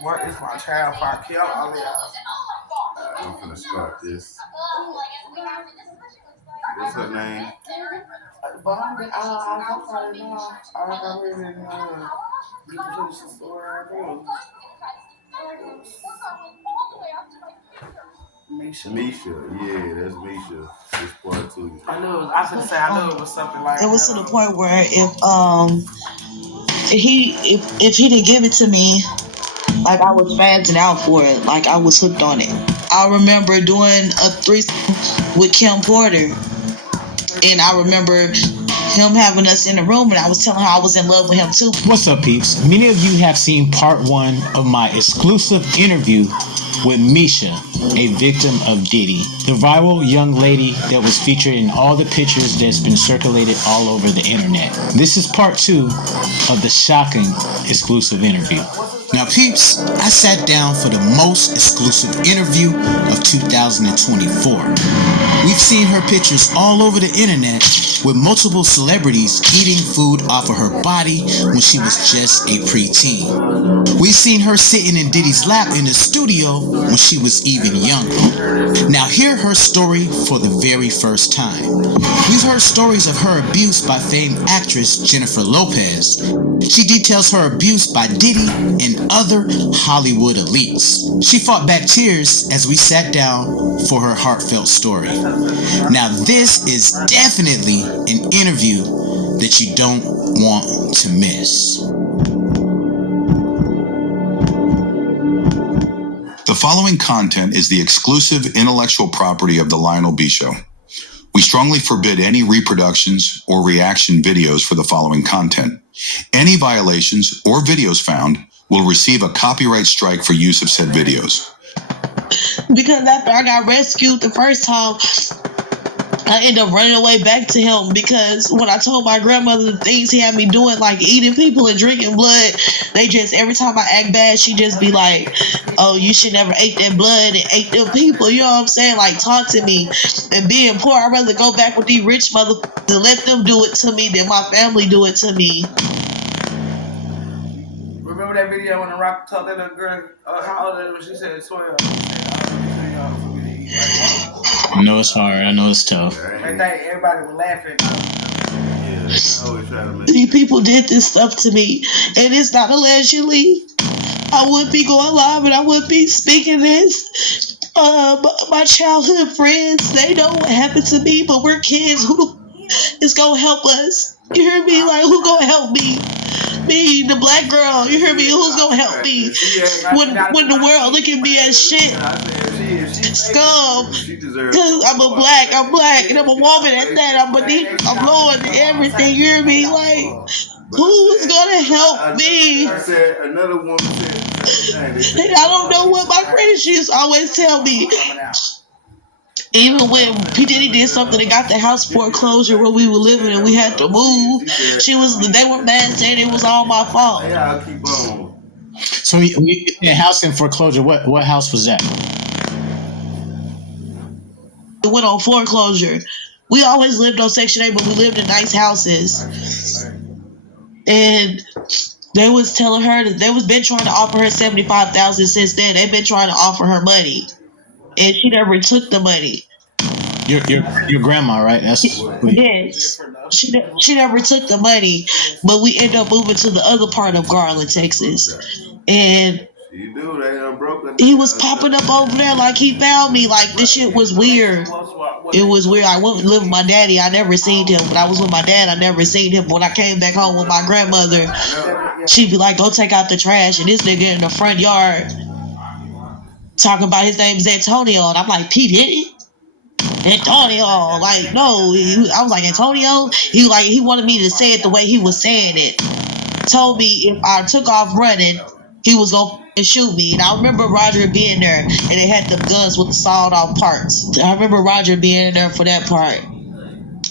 What is my child if I kill all y'all? I'm gonna start this. What's her name? But I'm probably know. I really know. You can finish the story right there. Misha, yeah, that's Misha. This part too. I knew. I was gonna say I knew it was something like. It was to the point where if he didn't give it to me, like I was spazzing out for it, like I was hooked on it. I remember doing a threesome with Kim Porter, and I remember him having us in the room, and I was telling her I was in love with him too. What's up, peeps? Many of you have seen part 1 of my exclusive interview with Misha, a victim of Diddy, the viral young lady that was featured in all the pictures that's been circulated all over the internet. This is part 2 of the shocking exclusive interview. Now, peeps, I sat down for the most exclusive interview of 2024. We've seen her pictures all over the internet with multiple celebrities eating food off of her body when she was just a preteen. We've seen her sitting in Diddy's lap in the studio when she was even younger. Now hear her story for the very first time. We've heard stories of her abuse by famed actress Jennifer Lopez. She details her abuse by Diddy and other Hollywood elites. She fought back tears as we sat down for her heartfelt story. Now this is definitely an interview that you don't want to miss. The following content is the exclusive intellectual property of The Lionel B Show. We strongly forbid any reproductions or reaction videos for the following content. Any violations or videos found will receive a copyright strike for use of said videos. Because after I got rescued the first time, I ended up running away back to him because when I told my grandmother the things he had me doing, like eating people and drinking blood, they just, every time I act bad, she just be like, oh, you should never ate that blood and ate them people, you know what I'm saying? Like, talk to me. And being poor, I'd rather go back with these rich motherfuckers and let them do it to me than my family do it to me. Remember that video when the Rock told that little girl how old it was? She said 12. I know it's hard. I know it's tough. I think everybody was laughing. These people did this stuff to me, and it's not allegedly. I wouldn't be going live and I wouldn't be speaking this. My childhood friends, they know what happened to me, but we're kids. Who is gonna help us? You hear me? Like, who gonna help me? Me, the black girl. You hear me? Who's gonna help me when the world look at me as shit? Scum. Cause I'm black, and I'm a woman at that. I'm lower than everything. You hear me? Like, who's gonna help me? Another woman said, I don't know what my friends used to always tell me. Even when P. Diddy did something and got the house foreclosure where we were living and we had to move, they were mad saying it was all my fault. So when you get that house in foreclosure, what house was that? It went on foreclosure. We always lived on Section 8, but we lived in nice houses. And they was telling her that they was been trying to offer her $75,000 since then. They've been trying to offer her money, and she never took the money. Your grandma, right? That's yes. She never took the money, but we ended up moving to the other part of Garland, Texas, and he was popping up over there like he found me. Like, this shit was weird. It was weird. I went to live with my daddy. I never seen him. When I was with my dad, I never seen him. When I came back home with my grandmother, she'd be like, go take out the trash. And this nigga in the front yard talking about his name is Antonio. And I'm like, P. Diddy? Antonio. Like, no. I was like, Antonio? He wanted me to say it the way he was saying it. Told me if I took off running, he was going to shoot me. And I remember Roger being there, and they had the guns with the sawed off parts. I remember Roger being there for that part.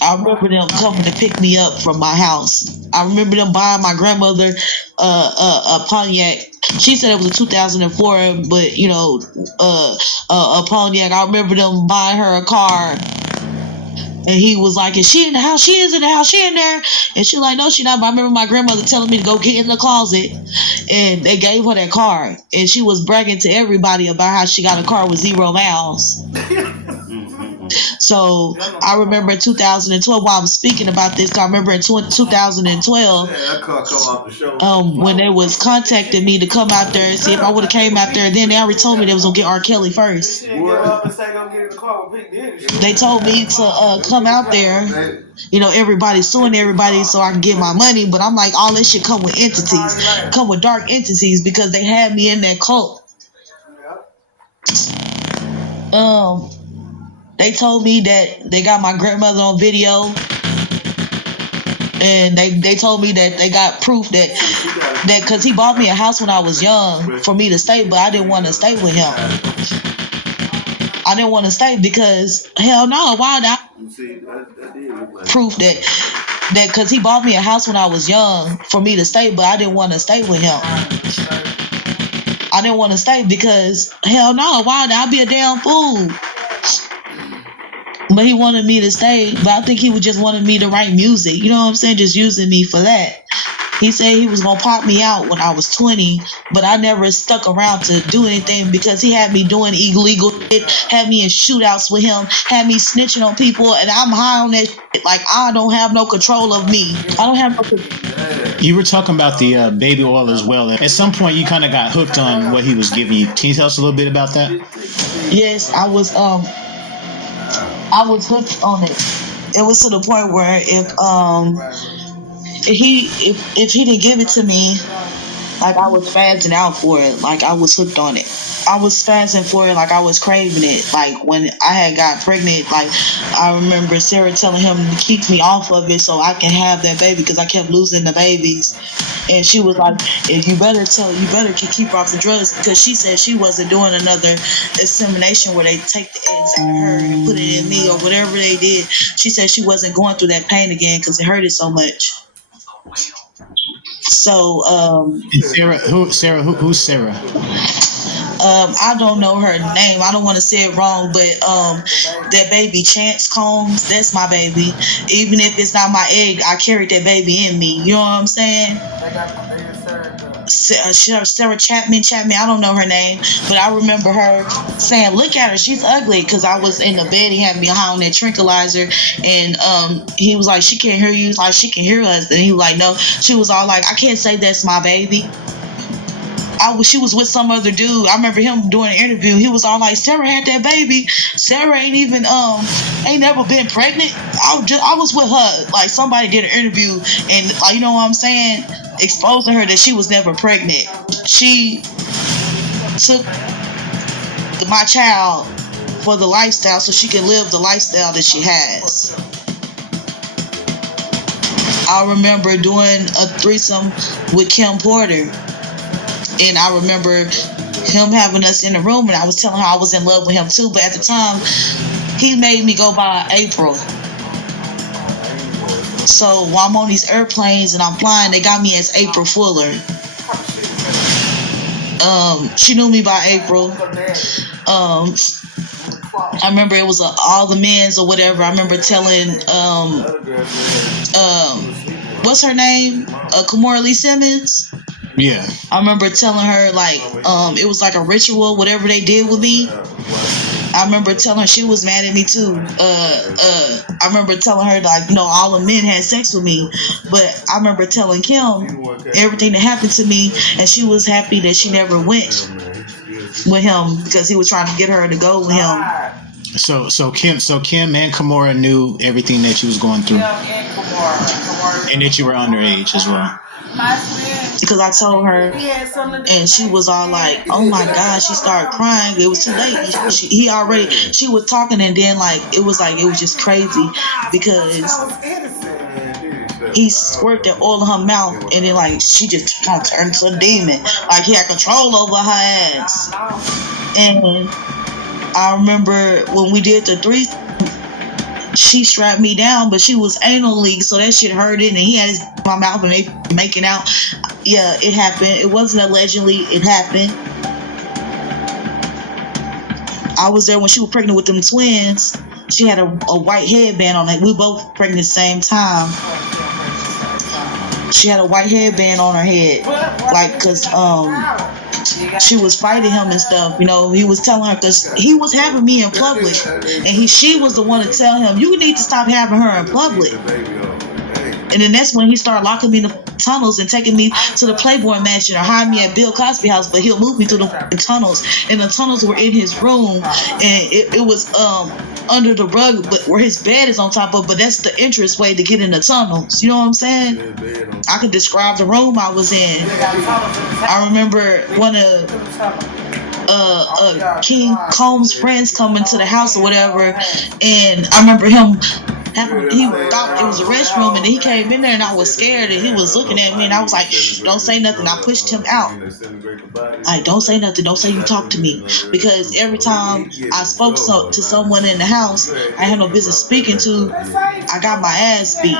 I remember them coming to pick me up from my house. I remember them buying my grandmother a Pontiac. She said it was a 2004, but a Pontiac. I remember them buying her a car And he was like, is she in the house? She is in the house. She in there. And she like, no, she not. But I remember my grandmother telling me to go get in the closet. And they gave her that car. And she was bragging to everybody about how she got a car with 0 miles. So I remember in 2012, while I was speaking about this, I remember in 2012, when they was contacting me to come out there and see if I would have came out there, then they already told me they was gonna get R. Kelly first. They told me to come out there. You know, everybody's suing everybody so I can get my money, but I'm like, all this shit come with entities, come with dark entities, because they had me in that cult. They told me that they got my grandmother on video, and they told me that they got proof that because he bought me a house when I was young for me to stay, but I didn't want to stay with him. I didn't want to stay because hell no, why would I proof that because he bought me a house when I was young for me to stay, but I didn't want to stay with him. I didn't want to stay because hell no, why would I be a damn fool? But he wanted me to stay, but I think he was just wanting me to write music. You know what I'm saying? Just using me for that. He said he was going to pop me out when I was 20, but I never stuck around to do anything because he had me doing illegal shit, had me in shootouts with him, had me snitching on people, and I'm high on that shit. Like, I don't have no control of me. I don't have no control. You were talking about the baby oil as well. At some point, you kind of got hooked on what he was giving you. Can you tell us a little bit about that? Yes, I was hooked on it. It was to the point where if he didn't give it to me, like I was spazzing out for it, like I was hooked on it. I was spazzing for it, like I was craving it. Like when I had got pregnant, like I remember Sarah telling him to keep me off of it so I can have that baby because I kept losing the babies. And she was like, you better keep her off the drugs, because she said she wasn't doing another insemination where they take the eggs out of her and put it in me or whatever they did. She said she wasn't going through that pain again because it hurted so much. So who's Sarah? I don't know her name. I don't want to say it wrong, but that baby Chance Combs, that's my baby. Even if it's not my egg, I carried that baby in me. You know what I'm saying? Sarah Chapman, I don't know her name, but I remember her saying, look at her, she's ugly, because I was in the bed, he had me high on that tranquilizer, and he was like, she can't hear you. He was like, she can hear us. And he was like, no. She was all like, I can't say that's my baby. She was with some other dude. I remember him doing an interview. He was all like, Sarah had that baby. Sarah ain't even ain't never been pregnant. I was with her. Like, somebody did an interview and, like, you know what I'm saying, exposing her that she was never pregnant. She took my child for the lifestyle so she could live the lifestyle that she has. I remember doing a threesome with Kim Porter. And I remember him having us in the room, and I was telling her I was in love with him too. But at the time, he made me go by April. So while I'm on these airplanes and I'm flying, they got me as April Fuller. She knew me by April. I remember it was all the men's or whatever. I remember telling what's her name? Kimora Lee Simmons. Yeah. I remember telling her, like, it was like a ritual, whatever they did with me. I remember telling her she was mad at me too. I remember telling her, like, you know, all the men had sex with me. But I remember telling Kim everything that happened to me, and she was happy that she never went with him because he was trying to get her to go with him. So Kim and Kimora knew everything that you was going through. And that you were underage as well. Because I told her, and she was all like, oh my God, she started crying. It was too late. She was talking, and then it was just crazy because he squirted oil in her mouth, and then she just kind of turned to a demon. Like he had control over her ass. And I remember when we did the threesome, she strapped me down, but she was anal leak, so that shit hurted, and he had his in my mouth and they making out. Yeah, it happened. It wasn't allegedly, it happened. I was there when she was pregnant with them twins. She had a white headband on it. We both pregnant at the same time. She had a white headband on her head, like, cause she was fighting him and stuff. You know, he was telling her, cause he was having me in public, and she was the one to tell him, you need to stop having her in public. And then that's when he started locking me in the tunnels and taking me to the Playboy Mansion or hiding me at Bill Cosby house, but he'll move me through the tunnels. And the tunnels were in his room, and it was under the rug, but where his bed is on top of, but that's the entrance way to get in the tunnels. You know what I'm saying? I could describe the room I was in. I remember one of King Combs' friends coming to the house or whatever, and I remember him he thought it was a restroom, and then he came in there, and I was scared, and he was looking at me, and I was like, shh, don't say nothing. I pushed him out. Like, don't say nothing. Don't say you talk to me. Because every time I spoke to someone in the house I had no business speaking to, I got my ass beat.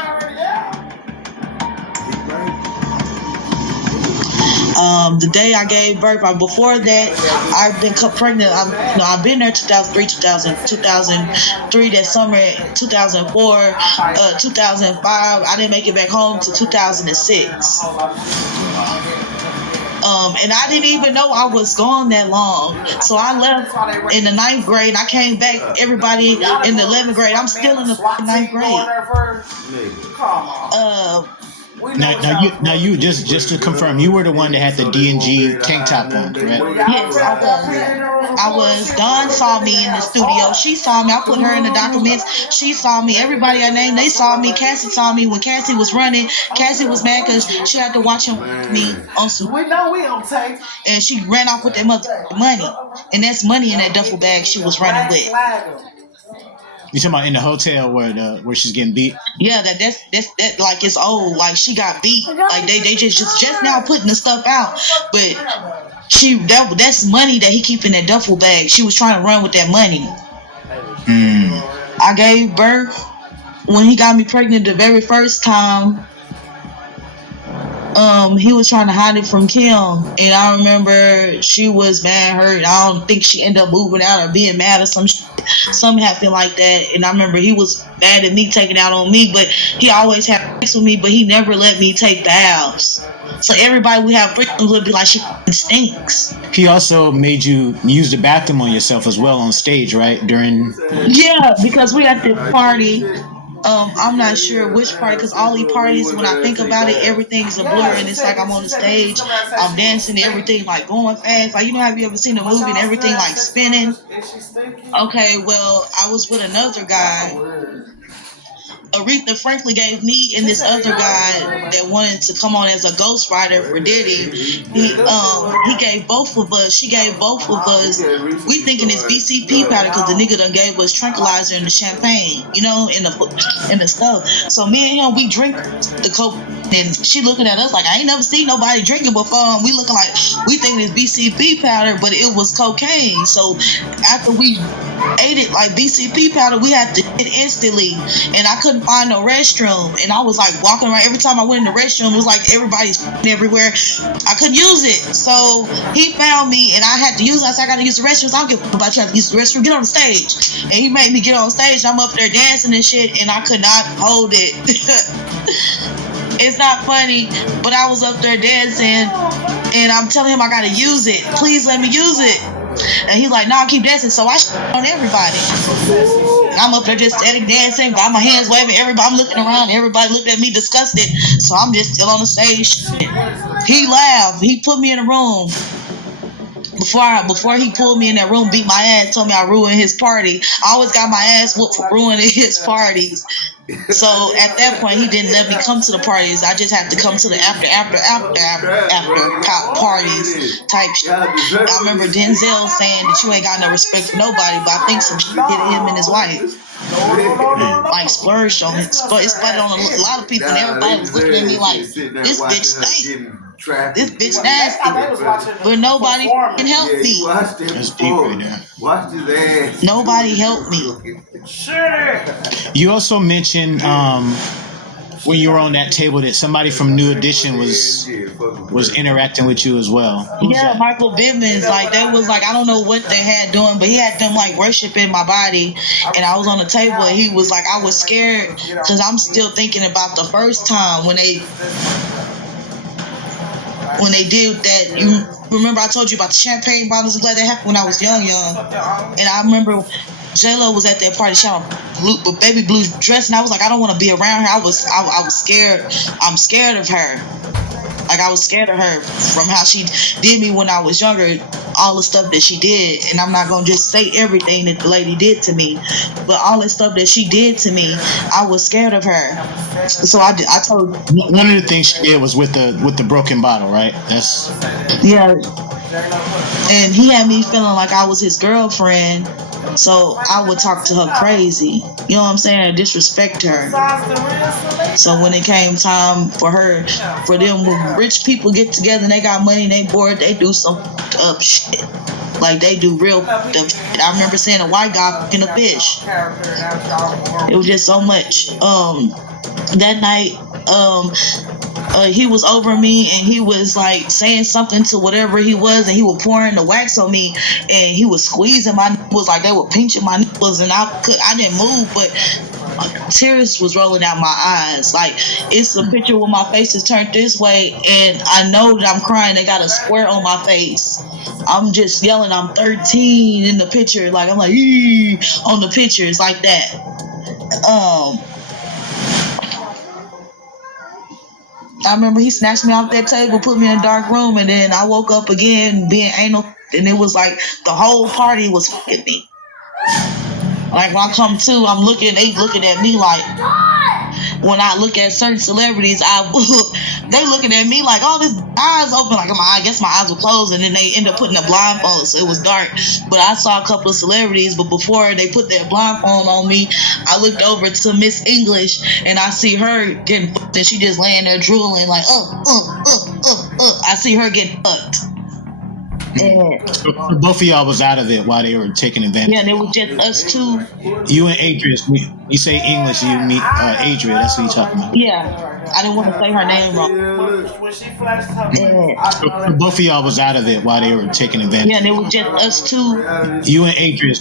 The day I gave birth, before that, I've been pregnant. I've been there 2003, 2003, that summer, 2004, 2005. I didn't make it back home till 2006. And I didn't even know I was gone that long. So I left in the 9th grade. I came back, everybody in the 11th grade. I'm still in the 9th grade. Now you just to confirm, you were the one that had the D&G tank top on, correct? Yes, I was. Dawn saw me in the studio. She saw me. I put her in the documents. She saw me. Everybody I named, they saw me. Cassie saw me. When Cassie was running, Cassie was mad because she had to watch him with me on some. We know we don't take. And she ran off with that money, and that's money in that duffel bag she was running with. You talking about in the hotel where she's getting beat? Yeah, that's like, it's old. Like, she got beat. Like, they just now putting the stuff out, but that's money that he keep in that duffel bag. She was trying to run with that money. I gave birth when he got me pregnant the very first time. He was trying to hide it from Kim, and I remember she was mad, hurt. I don't think she ended up moving out or being mad or something happened like that. And I remember he was mad at me, taking out on me, but he always had sex with me, but he never let me take baths. So everybody we have would be like, she stinks. He also made you use the bathroom on yourself as well on stage, right? Yeah, because we at the party. I'm not sure which party, because all these parties, when I think about it, everything's a blur, and it's like I'm on the stage, I'm dancing, everything like going fast. Like, you know, have you ever seen a movie and everything like spinning? Okay, well, I was with another guy. Aretha Franklin gave me and this other guy that wanted to come on as a ghostwriter for Diddy. He gave both of us. She gave both of us. We thinking it's BCP powder because the nigga done gave us tranquilizer and the champagne, you know, in the stuff. So me and him, we drink the coke, and she looking at us like, I ain't never seen nobody drinking before. And we looking like we thinking it's BCP powder, but it was cocaine. So after we ate it like BCP powder, we had to hit instantly, and I couldn't find no restroom, and I was like walking around. Every time I went in the restroom, it was like everybody's everywhere. I couldn't use it, so he found me, and I had to use it. I said, I gotta use the restroom. I don't give a fuck about you. I have to use the restroom. Get on the stage, and he made me get on stage. I'm up there dancing and shit, and I could not hold it. It's not funny, but I was up there dancing, and I'm telling him I gotta use it. Please let me use it. And he's like, no, keep dancing. So I on everybody. And I'm up there just steady dancing, got my hands waving. Everybody, I'm looking around. Everybody looked at me disgusted. So I'm just still on the stage. He laughed. He put me in a room. Before he pulled me in that room, beat my ass, told me I ruined his party. I always got my ass whooped for ruining his parties. So at that point, he didn't let me come to the parties. I just had to come to the after cop parties type shit. I remember Denzel saying that you ain't got no respect for nobody, but I think some shit hit him and his wife. Like splurged on it. It sputtered on a lot of people, and everybody was looking at me like, this bitch stinks. This bitch nasty. But nobody can help me. That's deep right there. Watch his ass. Nobody helped me. You also mentioned when you were on that table that somebody from New Edition was interacting with you as well. Yeah, Michael Bivins, like they was like, I don't know what they had doing, but he had them like worshiping my body, and I was on the table and he was like, I was scared because I'm still thinking about the first time when they did that. You remember I told you about the champagne bottles? I'm glad that happened when I was young, and I remember J-Lo was at that party. She had a baby blue dress, and I was like, I don't want to be around her. I was scared. I'm scared of her. Like, I was scared of her from how she did me when I was younger, all the stuff that she did. And I'm not going to just say everything that the lady did to me, but all the stuff that she did to me, I was scared of her. So I told... One of the things she did was with the broken bottle, right? That's... Yeah. And he had me feeling like I was his girlfriend, so I would talk to her crazy. You know what I'm saying? Disrespect her. So when it came time for them, when rich people get together and they got money and they bored, they do some up shit. Like they do real dumb shit. I remember seeing a white guy cooking a fish. It was just so much. That night, he was over me and he was like saying something to whatever he was, and he was pouring the wax on me and he was squeezing my nipples like they were pinching my nipples, and I didn't move, but tears was rolling down my eyes. Like, it's a picture where my face is turned this way and I know that I'm crying. They got a square on my face. I'm just yelling. I'm 13 in the picture. Like, I'm like, ee, on the pictures like that. I remember he snatched me off that table, put me in a dark room, and then I woke up again being anal, and it was like the whole party was fucking me. Like, when I come to, they looking at me like, when I look at certain celebrities, they looking at me like, oh, this eyes open, like I guess my eyes were closed, and then they end up putting a blindfold, so it was dark. But I saw a couple of celebrities, but before they put that blindfold on me, I looked over to Miss English, and I see her getting fucked, and she just laying there drooling like, I see her getting fucked. So both of y'all was out of it while they were taking advantage. Yeah, and it was just us two. You and Adria. You say English, you meet Adria. That's what you talking about. Yeah, I didn't want to say her name wrong. When she flashed her, So both of y'all was out of it while they were taking advantage. Yeah, and it was just us two. You and Adria.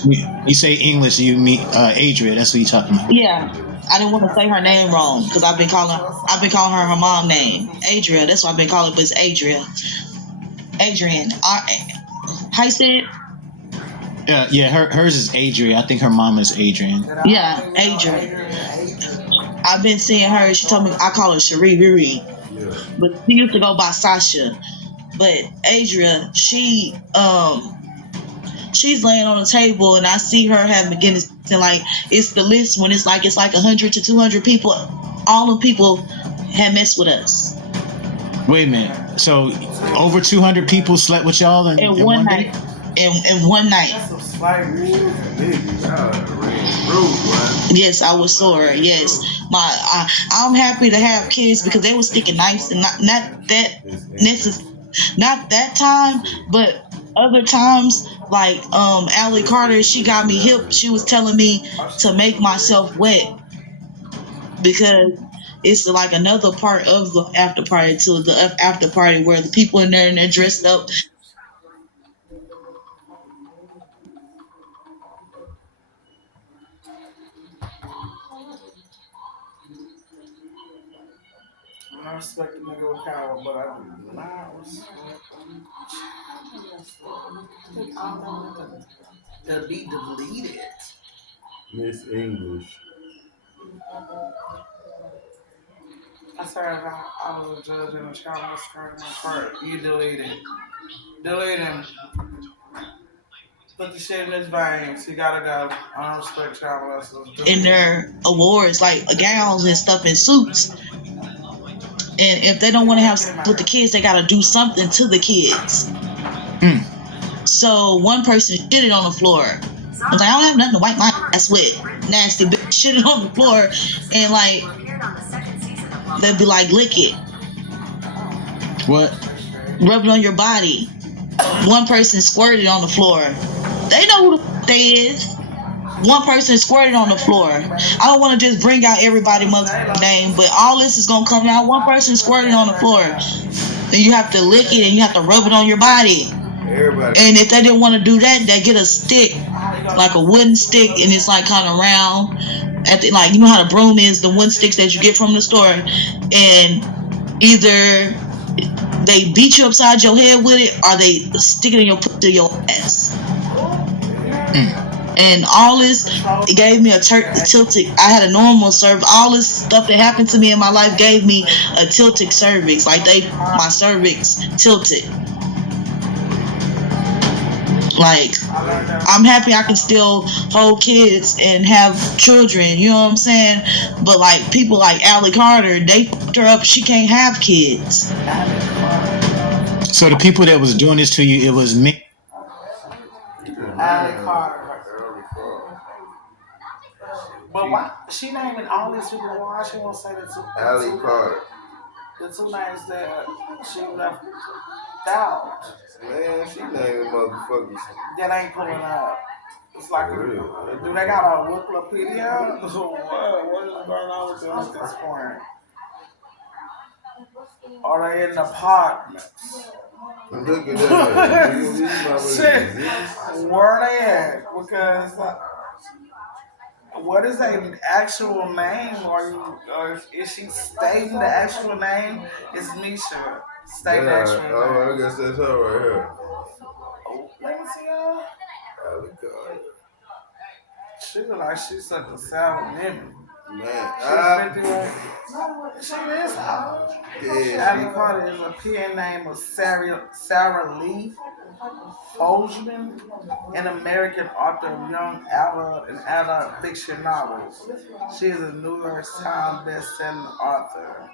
You say English, you meet Adria. That's what you talking about. Yeah, I didn't want to say her name wrong because I've been calling her mom name, Adria. That's what I've been calling, but it's Adria. Adrian. How you say it? Yeah, hers is Adria. I think her mom is Adrian. Yeah, Adrian. I've been seeing her. She told me I call her Cherie Riri, but she used to go by Sasha. But Adria, she's laying on the table, and I see her having beginnings, and like it's the list when it's like 100 to 200 people. All the people had messed with us. Wait a minute. So over 200 people slept with y'all in one night? In one night. Yes, I was sore. Yes, I'm happy to have kids because they were sticking knives, and not that time, but other times, like Allie Carter, she got me hip. She was telling me to make myself wet because it's like another part of the after party to the after party where the people in there and they're dressed up. I respect the nigga with power, but I do not respect to be deleted. Miss English. I said I was a judge in a child molester in my part. You deleted. Delete him. Put the shit in his veins. He gotta go. I don't respect child molesters. In their awards, like gowns and stuff and suits. And if they don't want to have sex with the kids, they got to do something to the kids. So one person shitted on the floor. I was like, I don't have nothing to wipe my ass with. Nasty bitch shitted on the floor. And like, they'd be like, lick it. What? Rub it on your body. One person squirted on the floor. They know who the f*** they is. one person squirted on the floor. I don't want to just bring out everybody's name, but all this is gonna come out. One person squirted on the floor, and you have to lick it and you have to rub it on your body. Everybody. And if they didn't want to do that, they get a stick, like a wooden stick, and it's like kind of round. Like you know how the broom is, the wooden sticks that you get from the store, and either they beat you upside your head with it, or they stick it in your ass. And all this, it gave me a tilted. I had a normal cervix. All this stuff that happened to me in my life gave me a tilted cervix. Like my cervix tilted. Like, I'm happy I can still hold kids and have children, you know what I'm saying? But like people like Allie Carter, they fucked her up. She can't have kids. So the people that was doing this to you, it was me. Allie Carter. But why she naming all these people? Why she won't say the two? Allie Carter. The two names that she left out. Man, she naming motherfuckers. That ain't pulling up. It's like, do they got a Wikipedia? What is going on with them at this point? Are they in the apartments? Look at that. Where they at? Because what is their actual name? Or is she stating the actual name? It's Misha. State the actual name. Oh, I guess that's her right here. Oh, let me see her. Allie Carter. She look like she's such a salad lemon. Man, she is. Yeah. Allie Carter is a pen name of Sarah Lee Folgeman, an American author of young adult fiction novels. She is a New York Times best-selling author.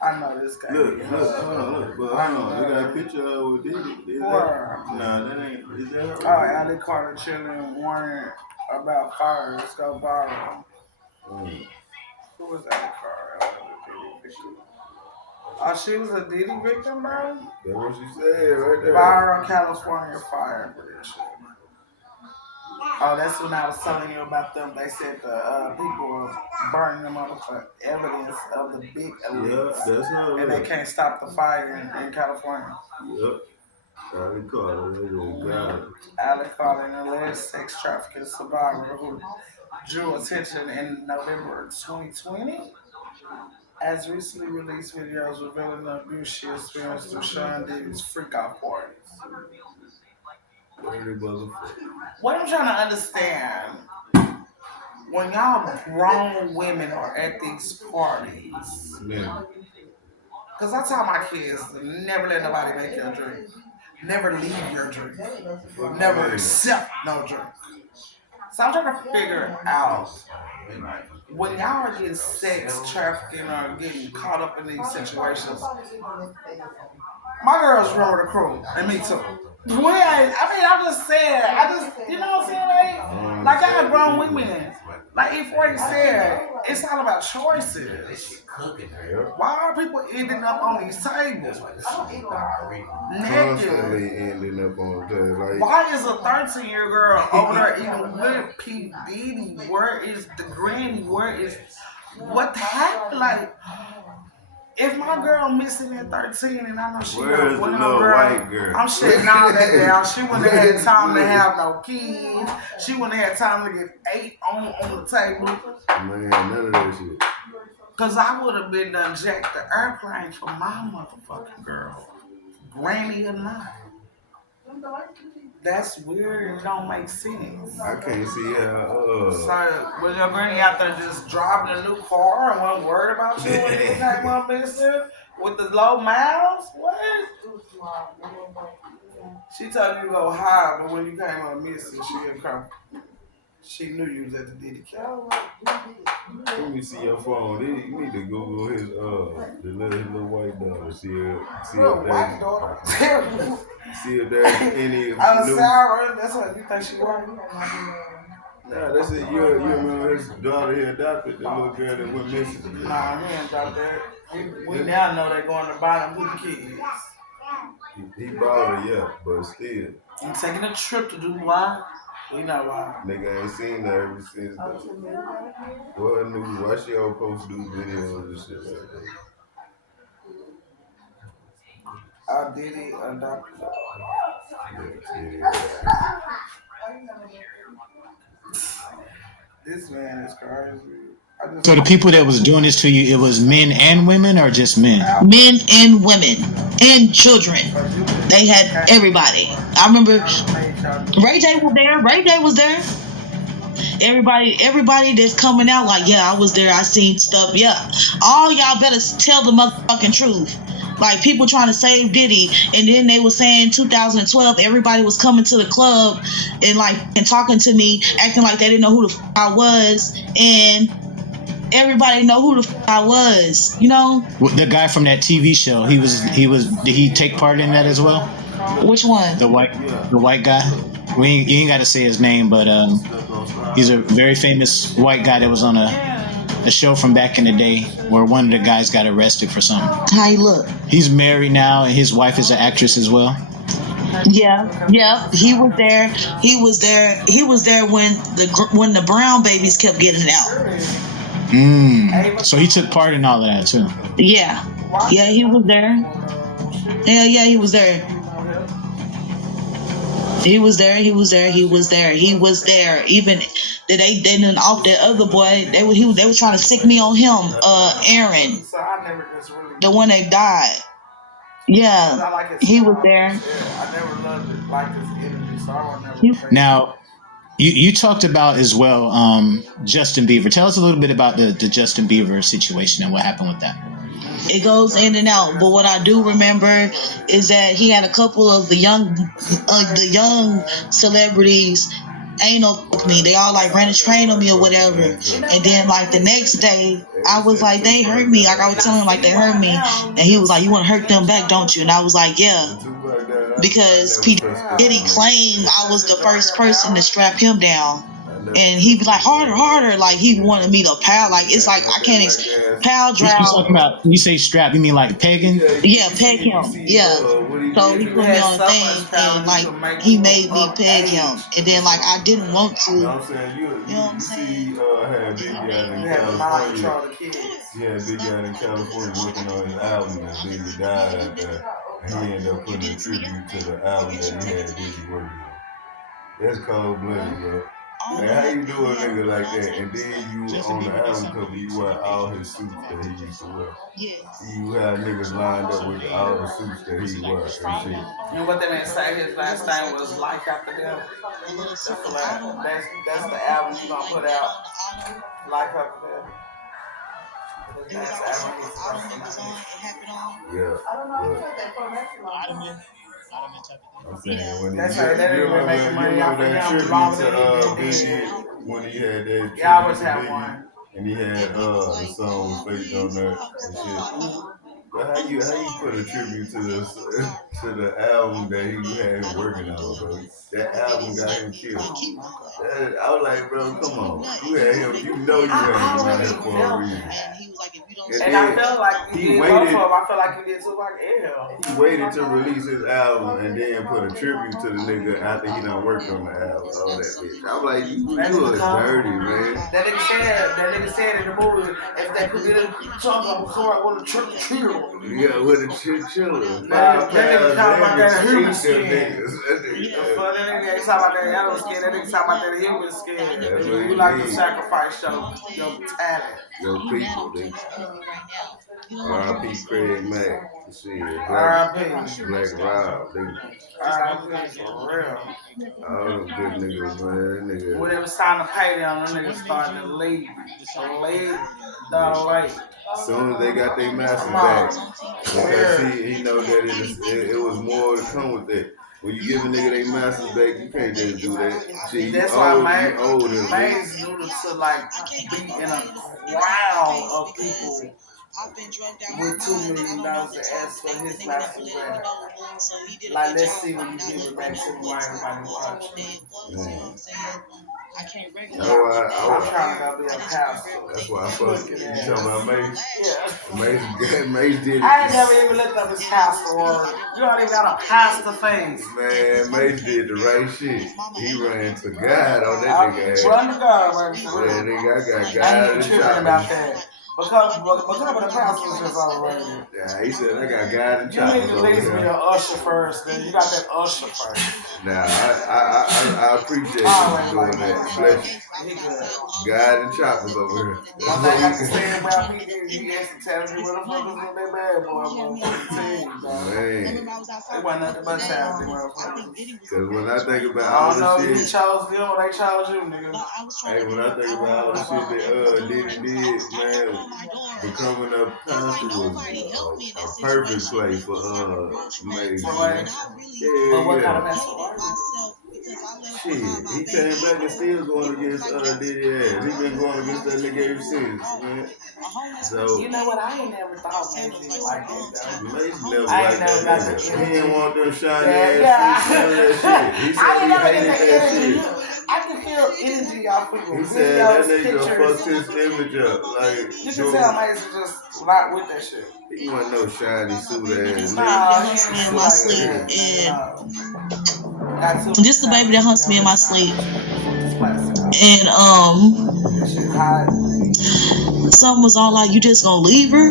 I know this guy. Look, hold on. But hold on, they got a picture of with Diddy. Nah, that ain't. Is that her? Oh, Allie Carter chilling, warning about fires go viral. Who was Allie Carter? Oh, she was a Diddy victim, bro? That's what she said right there. Viral California fire prediction. Oh, that's when I was telling you about them. They said the people were burning them up for evidence of the big elites. Yeah, that's not and they can't stop the fire in California. Yep. Allie Carter. Allie Carter, an alleged sex trafficking survivor who drew attention in November 2020, has recently released videos revealing the abuse she experienced through Sean Diddy's freak-out parties. What I'm trying to understand, when y'all grown women are at these parties, because I tell my kids, never let nobody make your drink. Never leave your drink. Never accept no drink. So I'm trying to figure out, when y'all are getting sex trafficking or getting caught up in these situations, my girls run with a crew, and me too. I'm just saying, you know what I'm saying? Like I have grown women. Like E40 said, it's all about choices. Why are people ending up on these tables? Constantly ending up on the table. Like, why is a 13-year girl over there eating with P. Diddy? Where is the granny? Where is what happened? Like, if my girl missing at 13 and I know she got one white girl, I'm shutting all that down. She wouldn't have had time to have no kids. She wouldn't have had time to get 8 on the table. Man, none of that shit. Cause I would have been done jacked the airplane for my motherfucking girl, granny or not. That's weird and don't make sense. I can't see how. So, was your granny out there just driving a new car and wasn't worried about you when you came on business with the low miles? What? She told you to go high, but when you came on missing, she knew you was at the Diddy camp. Let me see your phone. You need to Google his his little white daughter. See if there's any new. Sarah, that's what you think she was. Nah, that's it. You remember his daughter he adopted, the little girl that went missing. Nah, he ain't adopted. We now know they're going to buy them good kids. He bought her, yeah, but still. I'm taking a trip to Dubai. You know why? Nigga ain't seen her ever since. What her news? Why she all post new videos and shit like that? I did it adopted. This man is crazy. So the people that was doing this to you, it was men and women, or just men? Men and women and children. They had everybody. I remember Ray J was there. Ray J was there. Everybody that's coming out like, yeah, I was there. I seen stuff. Yeah, all y'all better tell the motherfucking truth. Like people trying to save Diddy, and then they were saying 2012, everybody was coming to the club and talking to me, acting like they didn't know who the I was, and everybody know who the I was. You know, The guy from that TV show, he was. Did he take part in that as well? Which one? The white guy. You ain't got to say his name, but he's a very famous white guy that was on a show from back in the day where one of the guys got arrested for something. How he look? He's married now, and his wife is an actress as well. Yeah. He was there. He was there when the Brown babies kept getting out. So he took part in all of that too. Yeah, he was there. Yeah, he was there. He was there. Even they didn't off that other boy. They were trying to stick me on him. Aaron, the one that died. Yeah, he was there. I never loved it like this energy, so I would never. Now, you talked about as well Justin Bieber. Tell us a little bit about the Justin Bieber situation and what happened with that. It goes in and out, but what I do remember is that he had a couple of the young celebrities ain't no me. They all like ran a train on me or whatever. And then like the next day, I was like, they hurt me. Like I was telling him like they hurt me, and he was like, you want to hurt them back, don't you? And I was like, yeah, because P Diddy claimed I was the first person to strap him down. And he'd be like, harder. Like he wanted me to pal. Like it's like I can't pal drive. You talking about, you say strap, you mean like pegging? Yeah, peg him. Yeah. So he put me on a thing and like he made me peg him. And then like I didn't want to. You know what I'm saying? Had Big Guy in California. Yeah, Big Guy in California working on his album, and Biggie died out there. And he ended up putting a tribute to the album that he had Biggie working on. That's cold blooded, bro. Man, how you do a nigga like that? And then you on the album cover, you wear all his suits that he used to wear. You have niggas lined up with all the suits that he wear and shit. You know what they didn't say? His last name was Life After Death. That's the album you gonna put out. Life After Death. That's album. Yeah. I'm saying when that's you remember that tribute to Biggie when he had that tribute to Biggie, and he had the song with Faith on there and shit. But how you put a tribute to the album that he had him working on, bro? That album got him killed. I was like, bro, come on, you had him. You know you had him out here for a reason. And I felt like he waited. I felt like he did too like L. He waited to release his album and then put a tribute to the nigga after he done worked on the album. All that bitch. I'm like, you was dirty, man. That nigga said in the movie, if they could get a chunk of a car with a chill. Yeah, with a chill. That nigga talking about that human skin. That nigga talking about that animal skin. That nigga talking about that human skin. You like to sacrifice your talent. Your people, they. R.I.P. Craig Mack. Shit. R.I.P. Black Rob. R.I.P. For real. All them good niggas, man. Nigga. When it was time to pay them niggas started to leave. As soon as they got their masters back, because he know that it was more to come with that. When you give a nigga their masters back, you can't just do that. Shit, that's why Maze knew to like be in a crowd of people with $2 million to ask for his masters back. Like, let's see when you give it back to me while everybody watching. That's why I'm trying to be a pastor. That's why I fuck. You talking about Mace? Yeah. Mace did it. I ain't never even looked up his pastor word. You don't even got a pastor face. Man, Mace did the right shit. He ran to God on that nigga ass. Run to God, baby. For real. Yeah, nigga, I got God I ain't and even tripping about that. Becoming a pastor is just overrated. Yeah, he said I got God and You need choppers to at over least be here. an usher first, then you got that usher first. Nah, I appreciate you doing that. Bless you. He good. God and choppers over here. One thing I can say about me is he actually telling me motherfuckers with that bad boy motherfucking team, dog. Man. They wasn't nothing but talented motherfuckers. Cause when I think about I all don't know the if shit, he chose them or they chose you, nigga. hey, when I think about all the shit that did, man, becoming a pastor was a perfect play for Maze. But what kind of Yeah. pastor are you? Shit, he came back and still going against Diddy ass. He been going against that nigga ever since, man. So you know what? I ain't never thought Mace like that though. Mace never I liked ain't never that got the nigga. energy. He didn't want them shiny Yeah, ass streets, none of that shit. He I said ain't he never hated get the that energy. shit. I can feel energy off of you. He said that Videos, nigga pictures. fucked his image up. Like, You can tell Mace is just not with that shit. he wasn't no shiny suit ass Nah, nigga. he hunts me in my sleep, and just the baby that hunts me in my sleep. And something was all like, "You just gonna leave her?"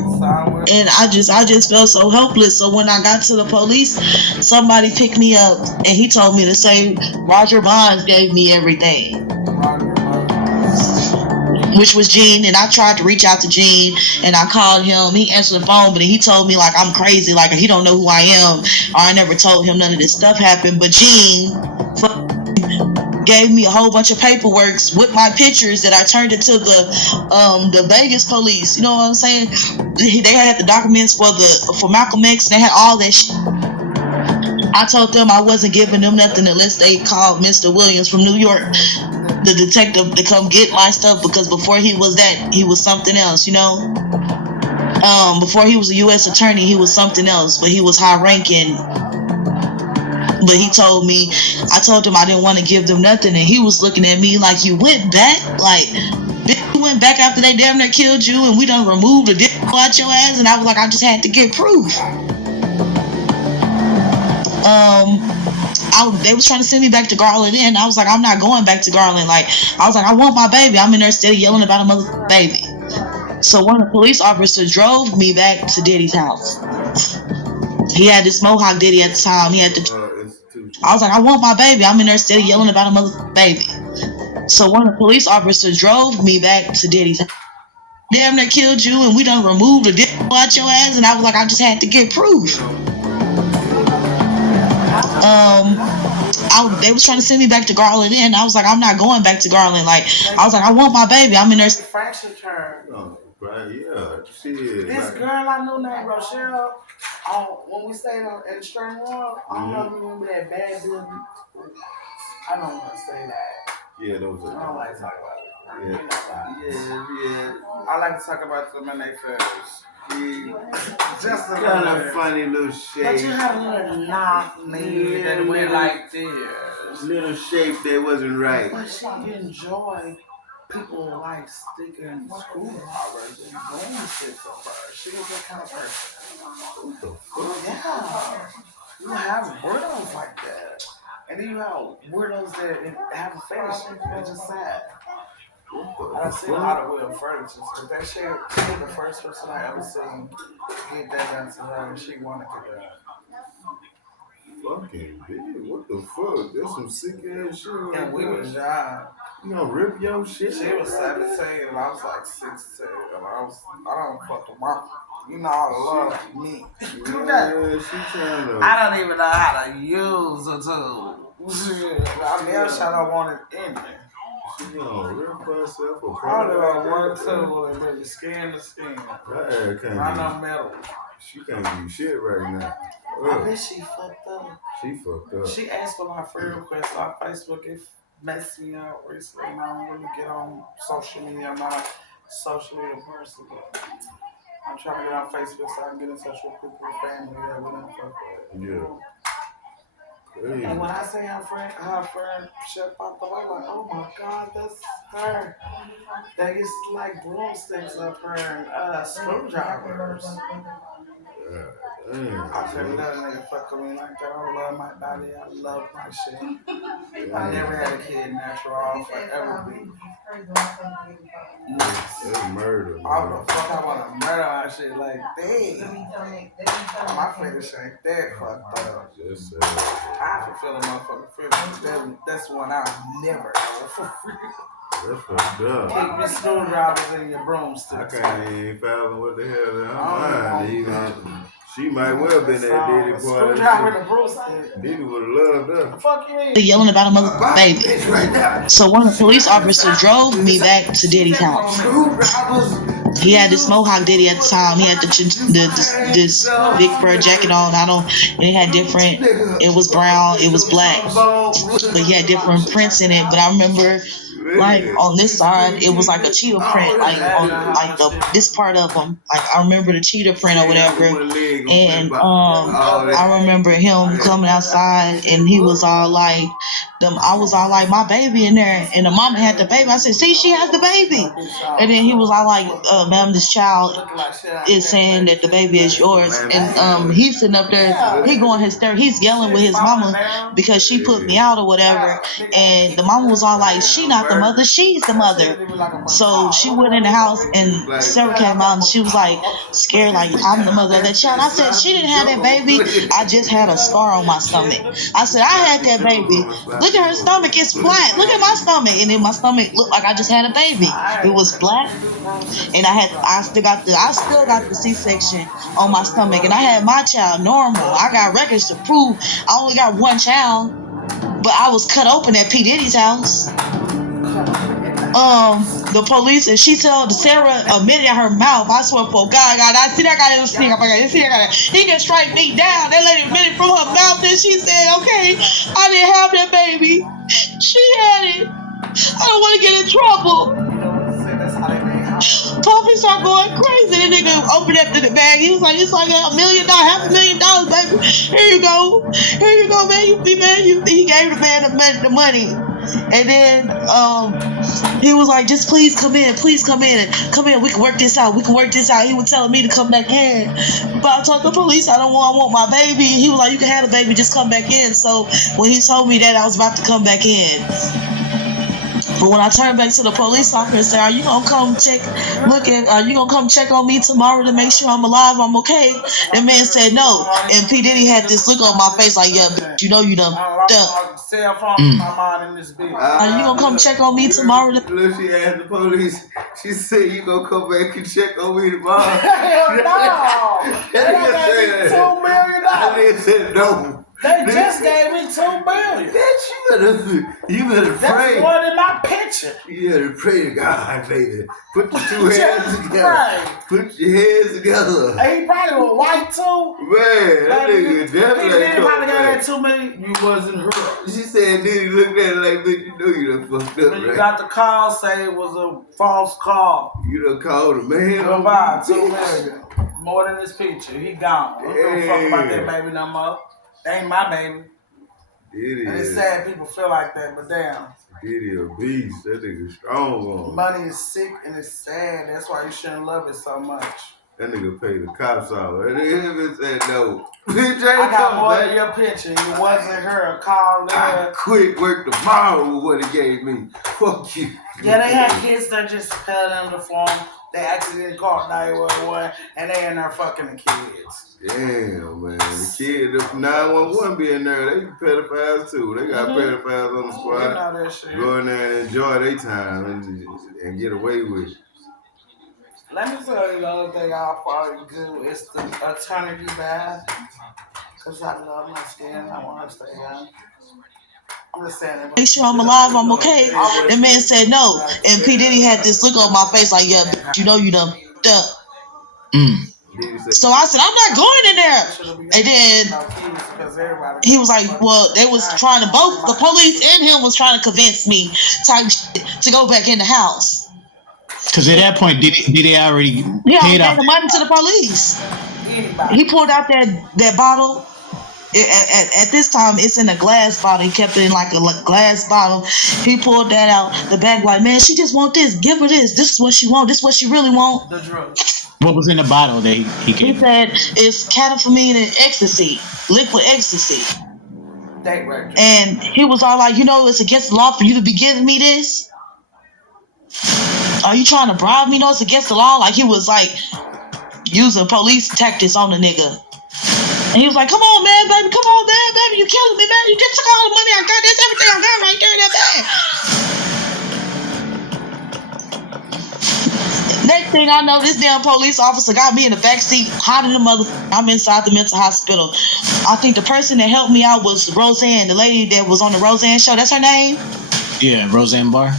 And I just felt so helpless. So when I got to the police, somebody picked me up and he told me to say Roger Bonds gave me everything, which was Gene. And I tried to reach out to Gene and I called him. He answered the phone, but he told me like I'm crazy, like he don't know who I am, or I never told him none of this stuff happened. But Gene gave me a whole bunch of paperwork with my pictures that I turned into the Vegas police. You know what I'm saying? They had the documents for Malcolm X. They had all that shit. I told them I wasn't giving them nothing unless they called Mr. Williams from New York, the detective, to come get my stuff, because before he was that, he was something else, you know? Before he was a U.S. attorney, he was something else, but he was high ranking. But he told me, I told him I didn't want to give them nothing, and he was looking at me like, "You went back? Like, you went back after they damn near killed you, and we done removed the dick out your ass?" And I was like, "I just had to get proof." They was trying to send me back to Garland, and I was like, "I'm not going back to Garland." Like, I was like, "I want my baby." I'm in there still yelling about a mother baby. So one of the police officers drove me back to Diddy's house. He had this Mohawk Diddy at the time. He had I was like, "I want my baby." I'm in there still yelling about a mother baby. So one of the police officers drove me back to Diddy's house. Damn near killed you, and we done removed the dick out your ass. And I was like, I just had to get proof. They was trying to send me back to Garland, and I was like, "I'm not going back to Garland." Like, I was like, "I want my baby." I'm in there. Fraction turn. Yeah, shit. This girl I knew named Rochelle, when we stayed in String World, I don't know if you remember that bad building. I don't want to say that. Yeah, those are. I don't like to talk about it. Yeah. I like to talk about them and they feathers. Just a kind of funny little shape. But you had a little knock maybe that went like this. Little shape that wasn't right. But she enjoyed people like sticking screwdrivers and broomsticks up her. She was that kind of person. What the fuck? Yeah. You have weirdos like that. And then you have weirdos that have a fetish. It's just sad. I've seen a lot of weird furniture, but that shit, she was the first person I ever seen get that done to her, and she wanted to do it. Fucking bitch, what the fuck? That's some sick ass shit right And we there. was young. You gonna rip your shit? She was 17 and I was like 16, and I don't fuck with my, you know, I love me. Yeah, she trying to. I don't even know how to use a tool. I damn sure don't want it in there. She gonna rip herself apart. Probably on one tool and bring skin to skin. Her ass can't. I know metal. She can't do shit right now. I bet she fucked up. She fucked up. She asked for my friend request on Facebook. It messed me out recently. I don't really get on social media. I'm not a social media person, but I'm trying to get on Facebook so I can get in touch with people, family that we don't fuck with. Yeah. And when I say her friendship popped up, I'm like, oh my God, that's her. They used to like broomsticks up her and screwdrivers. I couldn't let a nigga fuck with me like that. I love my body. I love my shit. I never had a kid natural. I'll forever be. That's murder, man. I don't fuck I want to murder my shit like damn. My fetish ain't that fucked up. I fulfill a motherfucking fetish. That's one I'll never go for free. That's fucked up. Keep your screwdrivers in your broomsticks. I can't even fathom what the hell in her mind. Even she might well been that Diddy part. Screwdriver in the broomstick. Diddy would have loved her. The fuck you mean? Yelling about a mother baby. So one of the police officers drove me back to Diddy's house. He had this Mohawk Diddy at the time. He had this big fur jacket on. And it had different. It was brown. It was black. But he had different prints in it. But I remember, like on this side, it was like a cheetah print. Like on this part of him. Like I remember the cheetah print or whatever. And I remember him coming outside, and he was all like, I was all like, my baby in there, and the mama had the baby. I said, see, she has the baby. And then he was all like, ma'am, this child is saying that the baby is yours. And he's sitting up there, he going hysterical. He's yelling with his mama because she put me out or whatever. And the mama was all like, she not the mother, she's the mother. So she went in the house, and Sarah came out, and she was like scared, like, I'm the mother of that child. I said, she didn't have that baby. I just had a scar on my stomach. I said, I had that baby. Look at her stomach, it's flat. Look at my stomach. And then my stomach looked like I just had a baby. It was black. And I still got the C-section on my stomach. And I had my child normal. I got records to prove I only got one child. But I was cut open at P. Diddy's house. The police, and she told Sarah a minute in her mouth. I swear for God, I see that guy in the sneak. He can strike me down. That lady admitted from her mouth, and she said, okay, I didn't have that baby. She had it. I don't want to get in trouble. Puffy started going crazy. The nigga opened up the bag. He was like, it's like $1 million, $500,000, baby. Here you go, man. He gave the man the money. And then he was like, just please come in. We can work this out. He was telling me to come back in. But I told the police, I want my baby. He was like, you can have the baby, just come back in. So when he told me that, I was about to come back in. But when I turned back to the police officer and said, are you gonna come check on me tomorrow to make sure I'm alive, I'm okay? The man said no. And P. Diddy had this look on my face like, yeah, bitch, you know you done. Cell phone my mind in this bitch. Are you gonna come check on me tomorrow? Look, she asked the police. She said, you gonna come back and check on me tomorrow? Hell no. They gave me $2 million. They said no. They just gave me $2 million. Bitch, you better pray. That's more than my picture. You better pray to God, baby. Put your two hands together. Right. Put your hands together. And he probably was white too. Man, that nigga definitely. He probably got that $2 million. You wasn't her. She said, Diddy looked at it like, bitch, you know you done fucked up, when right? You got the call, say it was a false call. You done called a man. Go buy $2 million. More than this picture. He gone. I don't fuck about that baby no more. That ain't my baby. Diddy. And it's sad people feel like that, but damn. Diddy a beast. That nigga strong on. Money is sick and it's sad. That's why you shouldn't love it so much. That nigga paid the cops off. And he said no. I got more than your picture. It wasn't her. Call there. I quit work tomorrow with what he gave me. Fuck you. Yeah, they had kids that just fell down the phone. They accidentally called 911 and they in there fucking the kids. Damn, man. The kid, the 911 be in there. They pedophiles too. They got pedophiles on the squad. Know that shit. Go in there and enjoy their time and get away with it. Let me tell you the other thing I'll probably do is the eternity bath. Because I love my skin. I want to stay young. I'm just saying. Make sure I'm alive, I'm okay. The man said no. And P. Diddy had this look on my face like, yeah, bitch, you know you done. So I said, I'm not going in there. And then he was like, well, they was trying to, both the police and him was trying to convince me to go back in the house. Because at that point, did they already paid off the money to the police? He pulled out that bottle. At this time, it's in a glass bottle. He kept it in like a glass bottle. He pulled that out the bag like, man, she just want this. Give her this. This is what she want. This is what she really want. The drug. What was in the bottle that he gave? He said it's catamine and ecstasy, liquid ecstasy. And he was all like, you know, it's against the law for you to be giving me this. Are you trying to bribe me? No, it's against the law. Like he was like using police tactics on the nigga. And he was like, come on, man, baby. Come on, man, baby. You killing me, man. You just took all the money I got. That's everything I got right there in that bag. Next thing I know, this damn police officer got me in the back seat, hiding the mother. I'm inside the mental hospital. I think the person that helped me out was Roseanne, the lady that was on the Roseanne show. That's her name? Yeah, Roseanne Barr.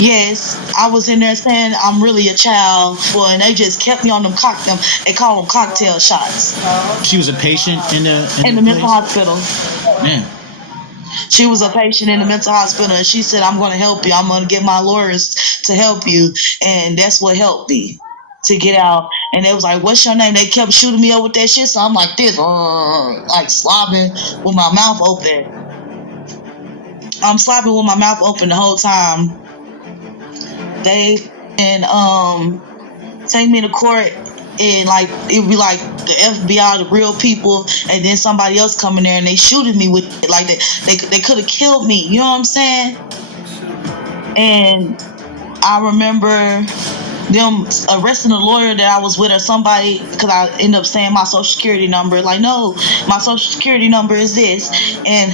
Yes, I was in there saying I'm really a child, and they just kept me on them they call them cocktail shots. She was a patient in the mental hospital. Man. She was a patient in the mental hospital, and she said, I'm going to help you. I'm going to get my lawyers to help you. And that's what helped me to get out. And they was like, what's your name? They kept shooting me up with that shit. So I'm like this, like slobbing with my mouth open. I'm slobbing with my mouth open the whole time. They take me to court, and like it'd be like the FBI, the real people, and then somebody else come in there and they shooting me with it. Like they could have killed me. You know what I'm saying? And I remember them arresting a lawyer that I was with or somebody, because I ended up saying my social security number. Like, no, my social security number is this, and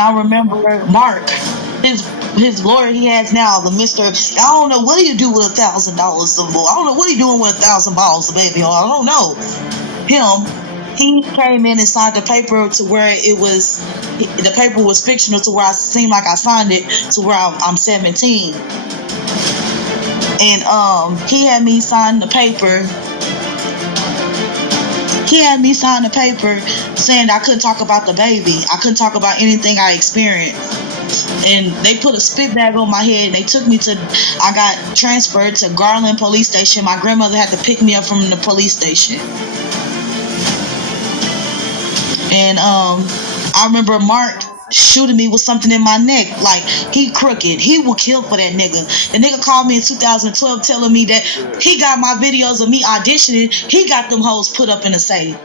I remember Mark, his lawyer he has now, the Mr. I don't know what do you do with $1,000 I don't know what he doing with 1,000 balls of baby oil. I don't know. Him, he came in and signed the paper to where the paper was fictional to where I seemed like I signed it to where I'm 17. And he had me sign the paper. He had me sign the paper saying I couldn't talk about the baby. I couldn't talk about anything I experienced. And they put a spit bag on my head. They took me I got transferred to Garland Police Station. My grandmother had to pick me up from the police station. And I remember Mark shooting me with something in my neck. Like, he crooked. He will kill for that nigga. The nigga called me in 2012 telling me that he got my videos of me auditioning. He got them hoes put up in a safe.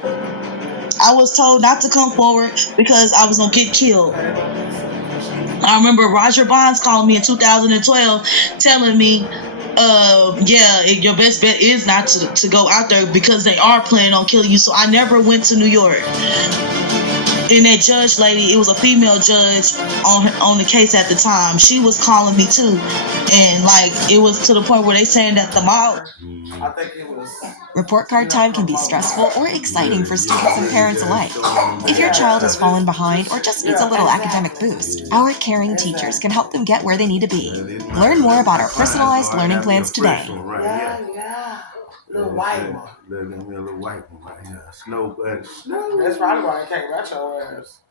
I was told not to come forward because I was going to get killed. I remember Roger Bonds calling me in 2012 telling me, your best bet is not to go out there because they are planning on killing you. So I never went to New York. And that judge lady, it was a female judge on the case at the time. She was calling me too, and like it was to the point where they saying that the mob. I think it was. Report card time can be stressful or exciting for students and parents alike. If your child has fallen behind or just needs a little academic boost, our caring teachers can help them get where they need to be. Learn more about our personalized learning plans today. Little white one. Little white one right here. Snow buddy. That's probably why I can't match your ass.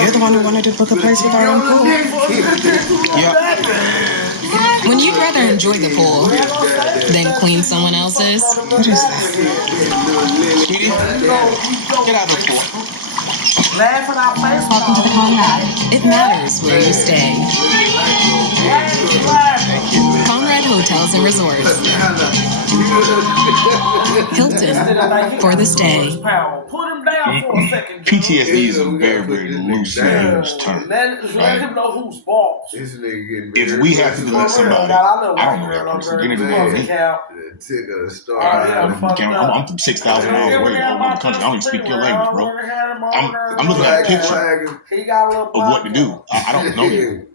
You're the one who wanted to book a place with our own pool. Yeah. When you'd rather enjoy the pool than clean someone else's. What is that? Sweetie, get out of the pool. Laughing our face. Welcome to the Conrad. It matters where you stay. Conrad Hotels and Resorts. Hilton for the stay. Put him down for a second. PTSD is a very, very loose term. Let him know who's boss. If we have to let somebody, I don't know that person. Get into me. I'm from 6,000 miles away. I'm in the country. I don't even speak your language, bro. I'm looking at a picture of what to do. I don't know you,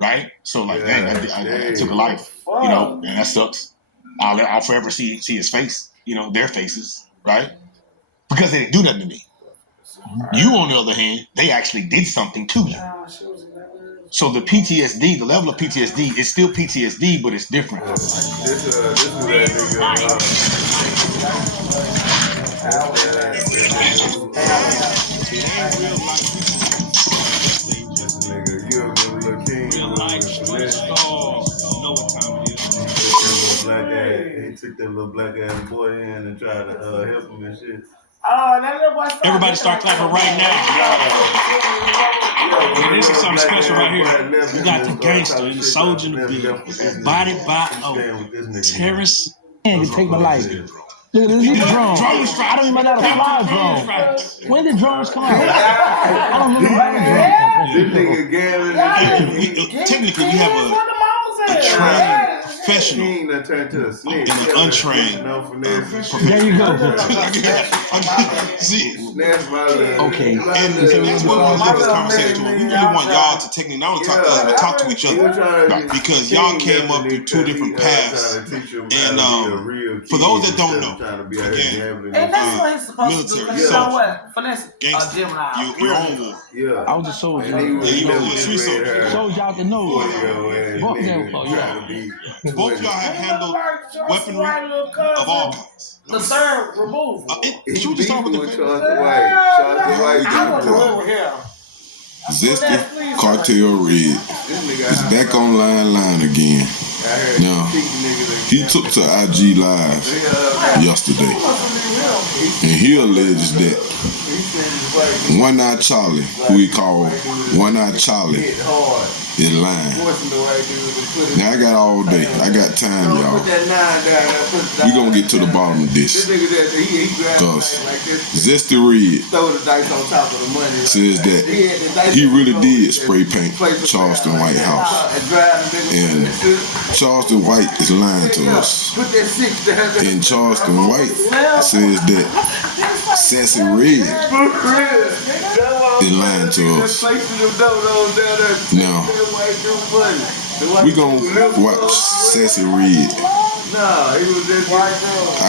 right? So like, dang, I took a life, and that sucks. I'll forever see his face, their faces, right? Because they didn't do nothing to me. You, on the other hand, they actually did something to you. So the PTSD, the level of PTSD, is still PTSD, but it's different. Nigga, you a little king, took that little black ass boy in and tried to help him and shit. Oh, that little boy. Everybody start clapping right now. Yeah, this is something special right here. We got the gangster and the soldier in the building. Body by terrorist. Man, you take my life. Look at this drone. I don't even know how to fly a drone. When did drones come out? I don't remember flying This nigga gambling. Technically, we have a trained professional and an untrained professional. There you go. See, okay. And that's what we want this conversation to. We really want y'all to technically not only talk to us, but talk to each other. Because y'all came up through two different paths. And for those that don't know, again, military, gangster, your own war. Yeah. I was a soldier. You were a street soldier. Soldier out the nose. Both y'all have handled weaponry of all kinds. The third removal. Should we just start with the Zesty Cartel Red is back on line again. Now, he took to IG Live yesterday, and he alleges that One Eye Charlie, who he called One Eye Charlie, is lying. Now, I got all day. I got time, y'all. We gonna get to the bottom of this. Because Zesty Red says that he really did spray paint Charleston White house. And Charleston White is lying to us. And Charleston White says that Sassy Red is lying to us. Now, we gonna watch Sassy Red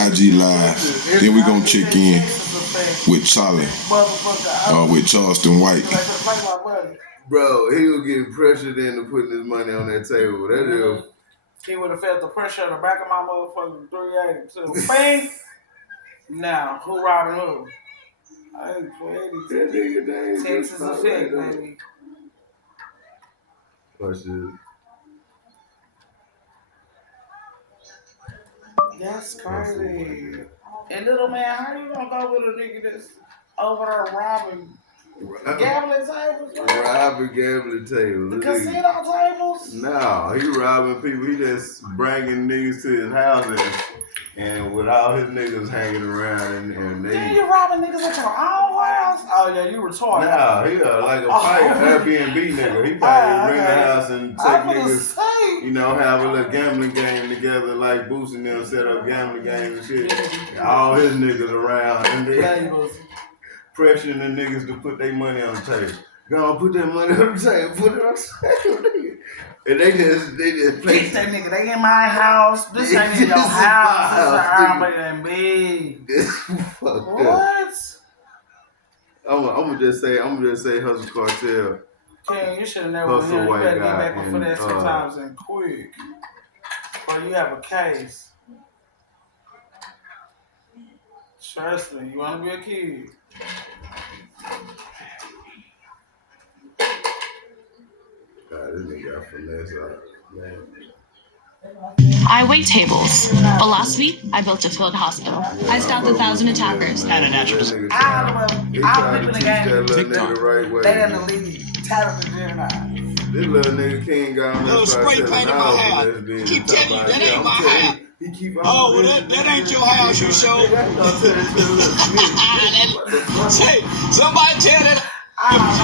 IG Live. Then we gonna check in with Charlie, with Charleston White. Bro, he was getting pressured into putting his money on that table. That is. He would have felt the pressure in the back of my motherfucking 382. Bang! Now, who robbing who? I ain't playing Texas effect, baby. Oh, shit. That's crazy. And little man, how you gonna go with a nigga that's over there robbing gambling tables? Robbing gambling tables. The casino tables? No, he robbing people. He just bringing niggas to his houses and with all his niggas hanging around and they. Then you robbing niggas at your own house? Oh yeah, you retarded. Nah, he like a Airbnb nigga. He probably bring the house and take niggas, have a little gambling game together, like Boost and them set up gambling games and shit. All his niggas around and they pressuring the niggas to put their money on the table. Go on, put that money on the table, put it on the table, nigga. And they just place that nigga. They in my house. This ain't in your house. This is Airbnb. This fucked up. What? I'm gonna just say Hustle Cartel. King, you should have never been. You better get back with finesse2times and quick, or you have a case. Trust me, you wanna be a kid. God, this nigga got finesse out, man. I wait tables, but last week I built a field hospital. I stopped 1,000 attackers. And a natural. I'm flipping the game. TikTok. They in the league. Talented Gemini. This little nigga King got on little spray paint in my house. Keep telling you that ain't my house. Oh, well, that ain't your house, you show. Say, somebody tell that.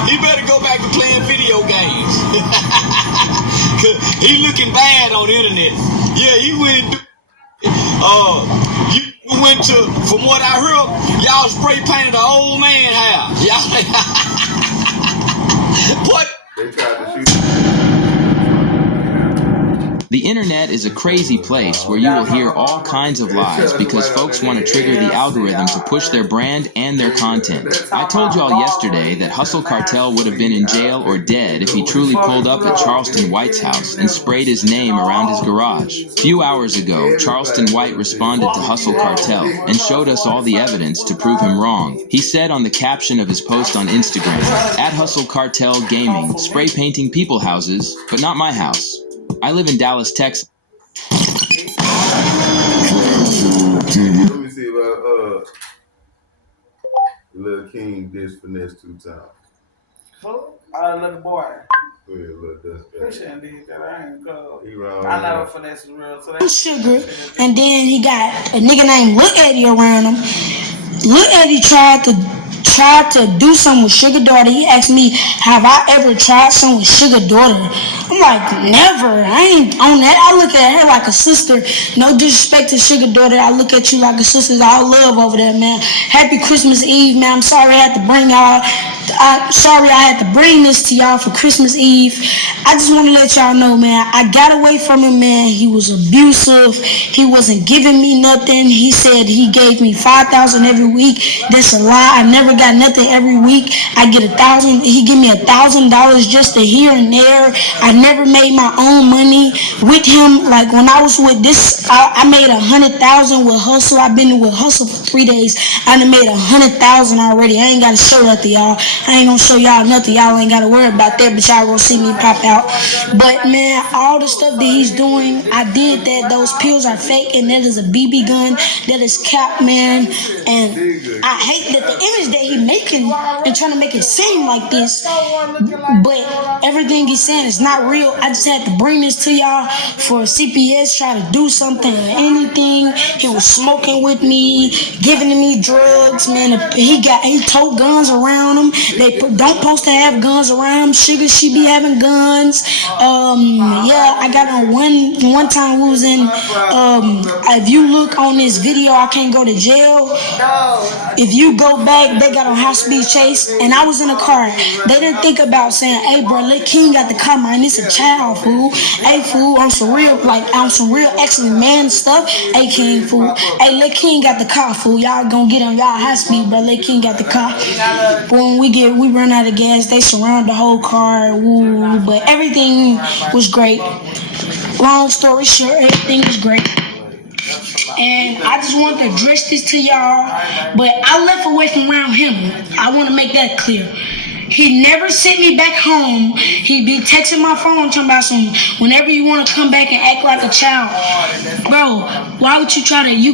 He better go back to playing video games. He looking bad on the internet. Yeah, you went. You went to. From what I heard, y'all spray painted an old man house. Y'all. What? They tried to shoot. The internet is a crazy place where you will hear all kinds of lies because folks want to trigger the algorithm to push their brand and their content. I told y'all yesterday that Hustle Cartel would have been in jail or dead if he truly pulled up at Charleston White's house and sprayed his name around his garage. A few hours ago, Charleston White responded to Hustle Cartel and showed us all the evidence to prove him wrong. He said on the caption of his post on Instagram, @Hustle Cartel Gaming, spray painting people houses, but not my house. I live in Dallas, Texas. Lil King dissed Finesse 2 times. Who? Oh, the little boy. Yeah, Lil Dust. He shouldn't did that. I ain't cool. He wrong. I know Finesse is real. So Sugar, and then he got a nigga named Lil Eddie around him. Lil Eddie tried to do something with Sugar Daughter. He asked me, have I ever tried something with Sugar Daughter? I'm like, never. I ain't on that. I look at her like a sister. No disrespect to Sugar Daughter. I look at you like a sister. All love over there, man. Happy Christmas Eve, man. I'm sorry I had to bring y'all. Sorry I had to bring this to y'all for Christmas Eve. I just want to let y'all know, man, I got away from him, man. He was abusive. He wasn't giving me nothing. He said he gave me $5,000 every week. That's a lie. I never got nothing every week. I get $1,000. He give me $1,000 just to here and there. I never made my own money with him. Like when I was with this, I made $100,000 with Hustle. I've been with Hustle for 3 days. I done made $100,000 already. I ain't gotta show that to y'all. I ain't gonna show y'all nothing. Y'all ain't gotta worry about that, but y'all gonna see me pop out. But man, all the stuff that he's doing, I did that. Those pills are fake, and that is a BB gun. That is cap, man. And I hate that the image that he making and trying to make it seem like this, but everything he's saying is not real. I just had to bring this to y'all for CPS try to do something or anything. He was smoking with me, giving me drugs, man. He told guns around him. They don't supposed to have guns around him. Sugar, she be having guns. Yeah, I got on one time we was in. If you look on this video, I can't go to jail. If you go back, they got on high speed chase, and I was in a car. They didn't think about saying, "Hey, bro, Lil King got the car, man. It's a child, fool. Hey, fool, on some real, excellent man stuff. Hey, King, fool. Hey, Lil King got the car, fool. Y'all gonna get on y'all high speed, bro. Lil King got the car. But when we run out of gas, they surround the whole car. Woo, but everything was great. Long story short, everything was great. And I just want to address this to y'all, but I left away from around him. I want to make that clear. He never sent me back home. He be texting my phone talking about some, whenever you want to come back and act like a child. Bro, why would you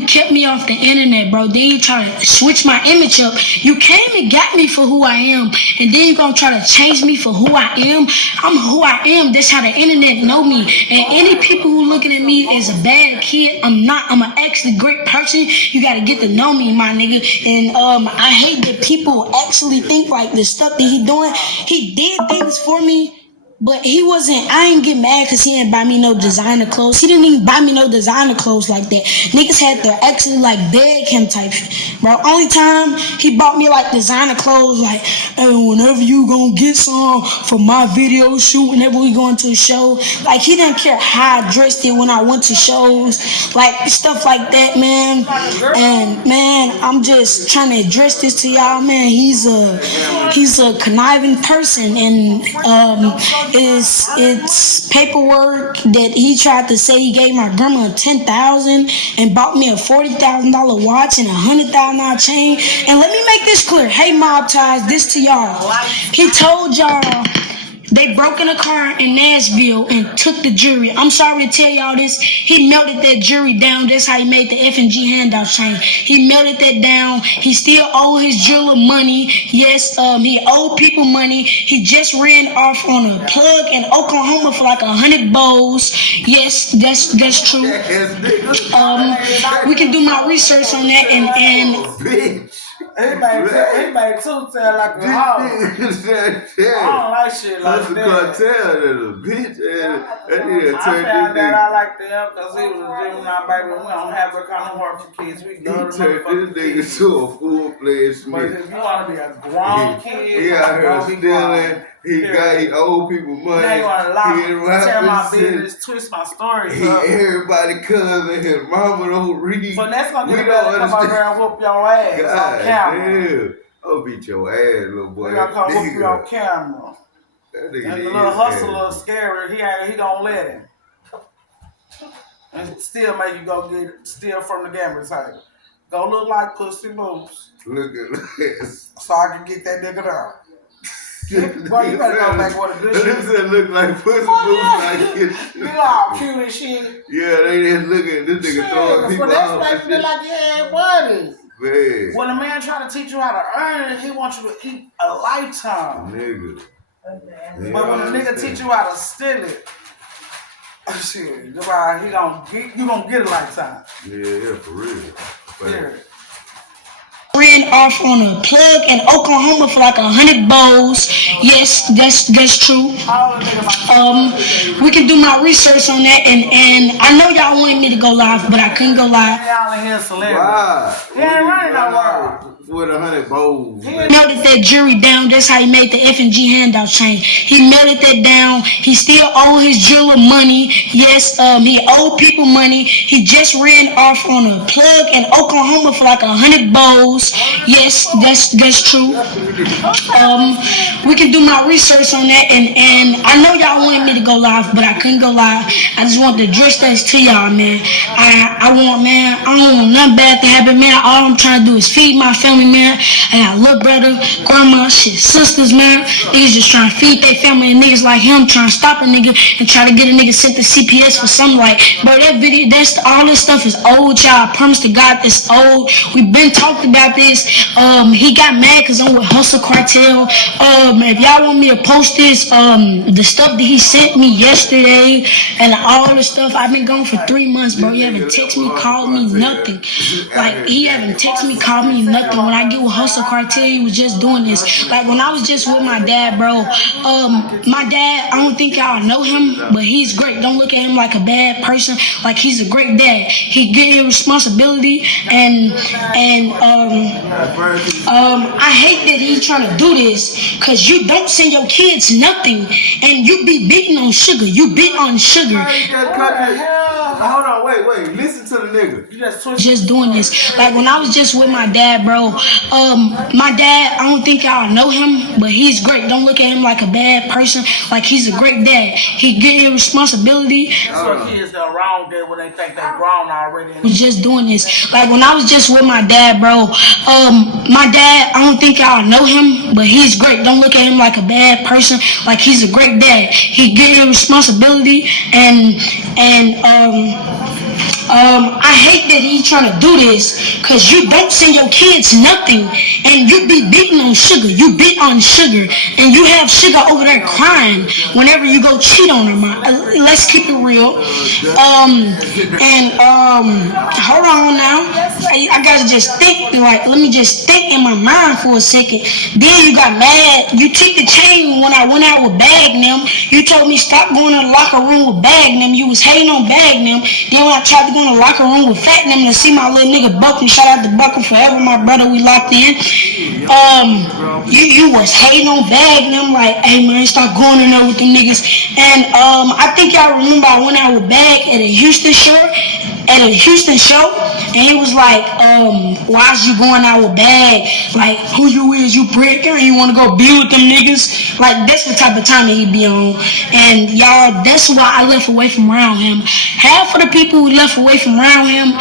kept me off the internet, bro. Then you try to switch my image up. You came and got me for who I am, and then you gonna try to change me for who I am. I'm who I am. That's how the internet know me. And any people who looking at me as a bad kid, I'm not. I'm an actually great person. You gotta get to know me, my nigga. And I hate that people actually think like the stuff that he doing. He did things for me, but I ain't get mad because he didn't buy me no designer clothes. He didn't even buy me no designer clothes like that. Niggas had to actually like beg him type shit. Bro, only time he bought me like designer clothes, like, hey, whenever you gonna get some for my video shoot, whenever we going to a show. Like, he didn't care how I dressed it when I went to shows. Like, stuff like that, man. And, man, I'm just trying to address this to y'all, man. He's a conniving person, and it's paperwork that he tried to say he gave my grandma $10,000 and bought me a $40,000 watch and a $100,000 chain. And let me make this clear. Hey, Mob Ties, this to y'all. He told y'all they broke in a car in Nashville and took the jewelry. I'm sorry to tell y'all this. He melted that jewelry down. That's how he made the FNG handout chain. He melted that down. He still owe his jeweler money. Yes, he owed people money. He just ran off on a plug in Oklahoma for like 100 bowls. Yes, that's true. We can do my research on that and he made two sound like a hoe. I don't like shit like that. Cartel is a bitch. I found out I liked him because he was a juvenile baby. We don't have that kind of heart for kids. We love he turned this nigga to a full-fledged Smith. But if you want to be a grown kid, he out here stealing. He owe people money. He ain't want to lie. Tell my business, twist my story. Everybody cousin, his mama don't read. So that's gonna get better. Come over here and whoop your ass on camera. Damn. I'll beat your ass, little boy. We gonna come whoop you on camera. That nigga and the little hustler scary. He don't let him. And still make you go steal from the gambling table. Go look like Pussy Moves. Look at this. So I can get that nigga down. Boy, you better go back with a good shit. This look like Pussy Moves. You all cute and shit. Yeah, they just look at this nigga throwing people out. That's like you had money. Man. When a man try to teach you how to earn it, he wants you to eat a lifetime. Nigga. But when a nigga teach you how to steal it, shit, you gonna get a lifetime. Yeah, for real. Yeah. Ran off on a plug in Oklahoma for like 100 bowls. Yes, that's true. We can do my research on that, and I know y'all wanted me to go live, but I couldn't go live. Why? He ain't running nowhere. With 100 bowls. He melted that jury down. That's how he made the FNG handout change. He melted that down. He still owed his jeweler money. Yes, he owed people money. He just ran off on a plug in Oklahoma for like 100 bowls. Yes, that's true. We can do my research on that, and I know y'all wanted me to go live, but I couldn't go live. I just wanted to address this to y'all, man. I don't want nothing bad to happen, man. All I'm trying to do is feed my family, man. I got little brother, grandma, shit, sisters, man. Niggas just trying to feed their family, and niggas like him trying to stop a nigga and try to get a nigga sent to CPS for something like, bro, that video, all this stuff is old, y'all. I promise to God, it's old. We've been talking about this. He got mad because I'm with Hustle Cartel. If y'all want me to post this, the stuff that he sent me yesterday and all the stuff, I've been gone for 3 months, bro. He haven't texted me, called me, nothing. Like, he haven't texted me, called me, nothing. When I get with Hustle Cartel, he was just doing this. Like, when I was just with my dad, bro, my dad, I don't think y'all know him, but he's great. Don't look at him like a bad person. Like, he's a great dad. He get his responsibility, and I hate that he's trying to do this, because you don't send your kids nothing, and you be beating on sugar. You beat on sugar. Hold on, wait. Listen to the nigga. Just doing this. Like, when I was just with my dad, bro, my dad, I don't think y'all know him, but he's great. Don't look at him like a bad person. Like, he's a great dad. He get his responsibility. That's what kids that are wrong there when they think they're grown already. Was just doing this. Like, when I was just with my dad, bro, my dad, I don't think y'all know him, but he's great. Don't look at him like a bad person. Like, he's a great dad. He get his responsibility, and I hate that he's trying to do this, because you don't send your kids nothing, and you be beating on sugar. You beat on sugar, and you have sugar over there crying whenever you go cheat on her. Let's keep it real. Hold on now. I gotta just think, like, let me just think in my mind for a second. Then you got mad. You took the chain when I went out with Bagnum. You told me stop going to the locker room with Bagnum. You was hating on Bagnum. Then when I tried to go in the locker room with Fatnum to see my little nigga Buckham, shout out to Buckham forever, my brother, we locked in. You was hating on Bagnum, like, hey man, stop going in there with them niggas. And I think y'all remember I went out with Bag at a Houston show, and he was like, why is you going out with Bag? Like, who you is, you prick? You want to go be with them niggas? Like, that's the type of time that he be on. And y'all, that's why I left away from around him. Half of the people who left away from around him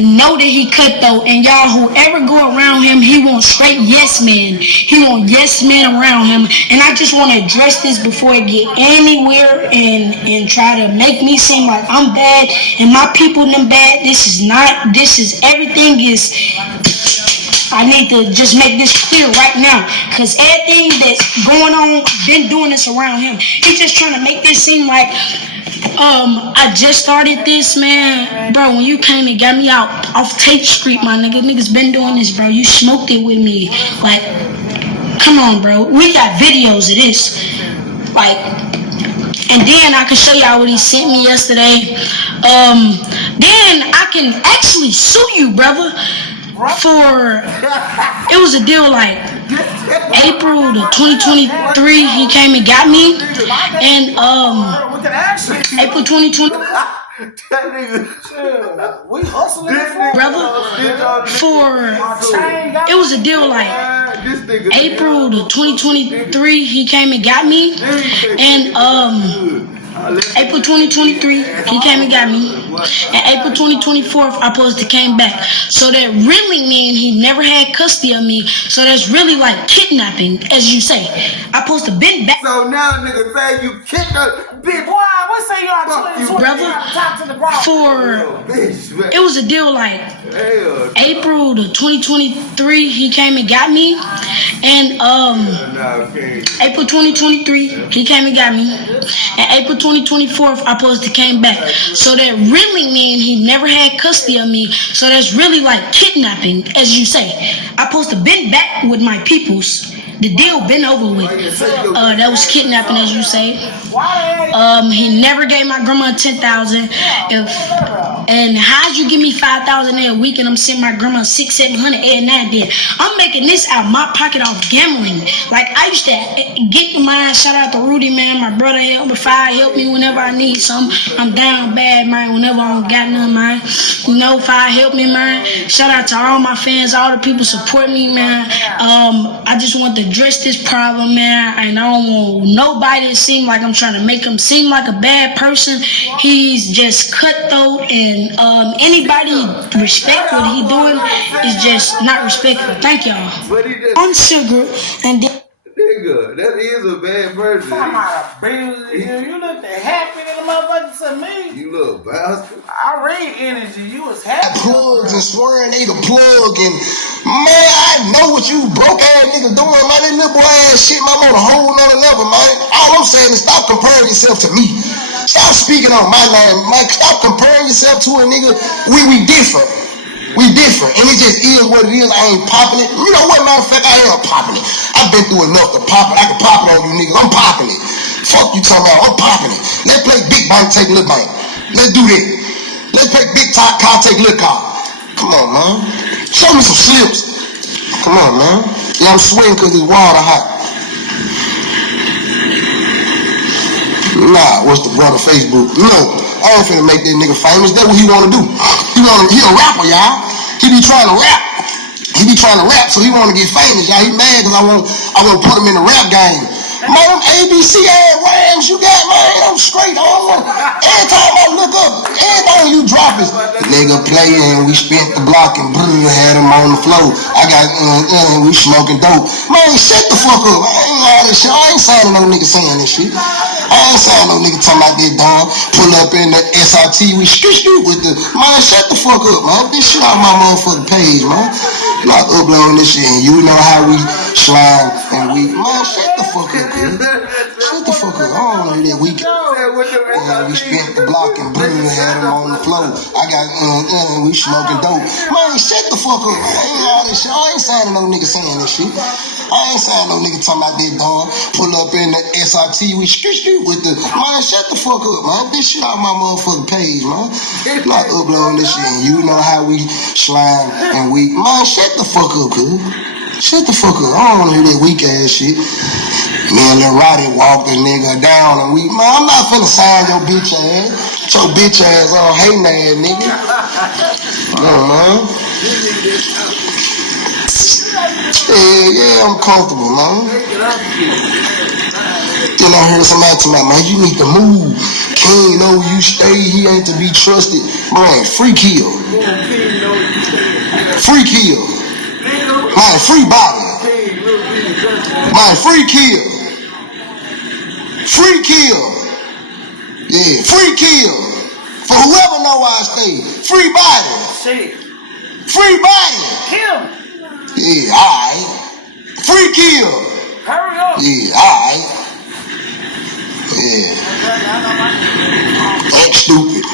know that he cut though. And y'all, whoever go around him, he wants straight yes men. He want yes men around him. And I just want to address this before it get anywhere and try to make me seem like I'm bad and my people them bad. This is everything is. I need to just make this clear right now, because everything that's going on, been doing this around him. He's just trying to make this seem like, I just started this, man. Bro, when you came and got me out off Tate Street, my nigga, niggas been doing this, bro. You smoked it with me. Like, come on, bro. We got videos of this. Like, and then I can show y'all what he sent me yesterday. Then I can actually sue you, brother. For, it was a deal like April the 2023, he came and got me, and April 2020, brother, for, it was a deal like April the 2023, he came and got me, and April 2023, he came and got me. And April 2024, I supposed to came back. So that really means he never had custody of me. So that's really like kidnapping, as you say. I supposed to been back. So now nigga say you kidnapped, bitch. Boy, what say you on 2020? Brother, it was a deal like April the 2023, he came and got me. And April 2023, he came and got me. And April 2024, I supposed to came back. So that really means he never had custody of me. So that's really like kidnapping, as you say. I supposed to been back with my peoples. The deal been over with. That was kidnapping, as you say. He never gave my grandma 10,000. And how'd you give me 5,000 in a week and I'm sending my grandma 600-700 every night? Then I'm making this out my pocket off gambling. Like I used to get mine. Shout out to Rudy, man. My brother helped me. Fi help me whenever I need something. I'm down bad, man. Whenever I don't got none, man. You know, Fi help me, man. Shout out to all my fans, all the people support me, man. I just want to address this problem, man. And I don't want nobody to seem like I'm trying to make him seem like a bad person. He's just cutthroat, and anybody respect what he doing is just not respectful. Thank y'all. I'm Sugar, and nigga, that is a bad person. You look happy than a motherfucker to me. You look bastard. I read energy. You was happy. Plugs and swearing they the plug, and man, I know what you broke ass nigga doing, man. That little boy ass shit, man, I'm on a whole nother level, man. All I'm saying is stop comparing yourself to me. Stop speaking on my name, man. Stop comparing yourself to a nigga. We different. We different, and it just is what it is. I ain't popping it. You know what, matter of fact, I am popping it. I've been through enough to pop it. I can pop it on you niggas. I'm popping it. Fuck you talking about. I'm popping it. Let's play big bank, take little bank. Let's do that. Let's play big top car, take little car. Come on, man. Show me some slips. Come on, man. Yeah, I'm sweating because it's water hot. Nah, what's the brother Facebook? No, I ain't finna make that nigga famous. That's what he wanna do. He a rapper, y'all. He be trying to rap. He be trying to rap, so he wanna get famous, y'all. He mad because I want to put him in the rap game. Man, them ABC ass rhymes you got, man, I'm straight on. Every time I look up, everything you drop is nigga playing. We spent the block and had him on the floor. I got we smoking dope. Man, shut the fuck up. I ain't all this shit. I ain't signing no nigga saying this shit. I ain't signing no nigga talking about that dog. Pull up in the SRT, we shoot with the man. Shut the fuck up, man. This shit off my motherfucking page, man. Not uploading this shit, and you know how we slime and we man. Shut the fuck up. Shut the fuck up. I don't wanna hear that weekend. We spent the block and had him on the floor. I got we smoking dope. Man, shut the fuck up. I ain't all this shit. I ain't signing no nigga saying this shit. I ain't signing no nigga talking about that dog. Pull up in the SRT, we shoot with the man. Shut the fuck up, man. This shit off my motherfucking page, man. Not uploading this shit, and you know how we slime and we man. Shut the fuck up, cuz. Shut the fuck up. I don't wanna hear that weak ass shit. Me and Lil Roddy walked the nigga down and we, man, I'm not finna sign your bitch ass. Your bitch ass on hating ass nigga. Man. Yeah, I'm comfortable, man. Then I heard somebody tell me, man, you need to move. King know you stay, he ain't to be trusted. Man, free kill. Free kill. Man, free body. Man, free kill. Free kill. Yeah, free kill. For whoever know where I stay. Free body. Free body. Kill. Yeah, alright. Free kill. Hurry up. Yeah, alright. Yeah. Ain't stupid.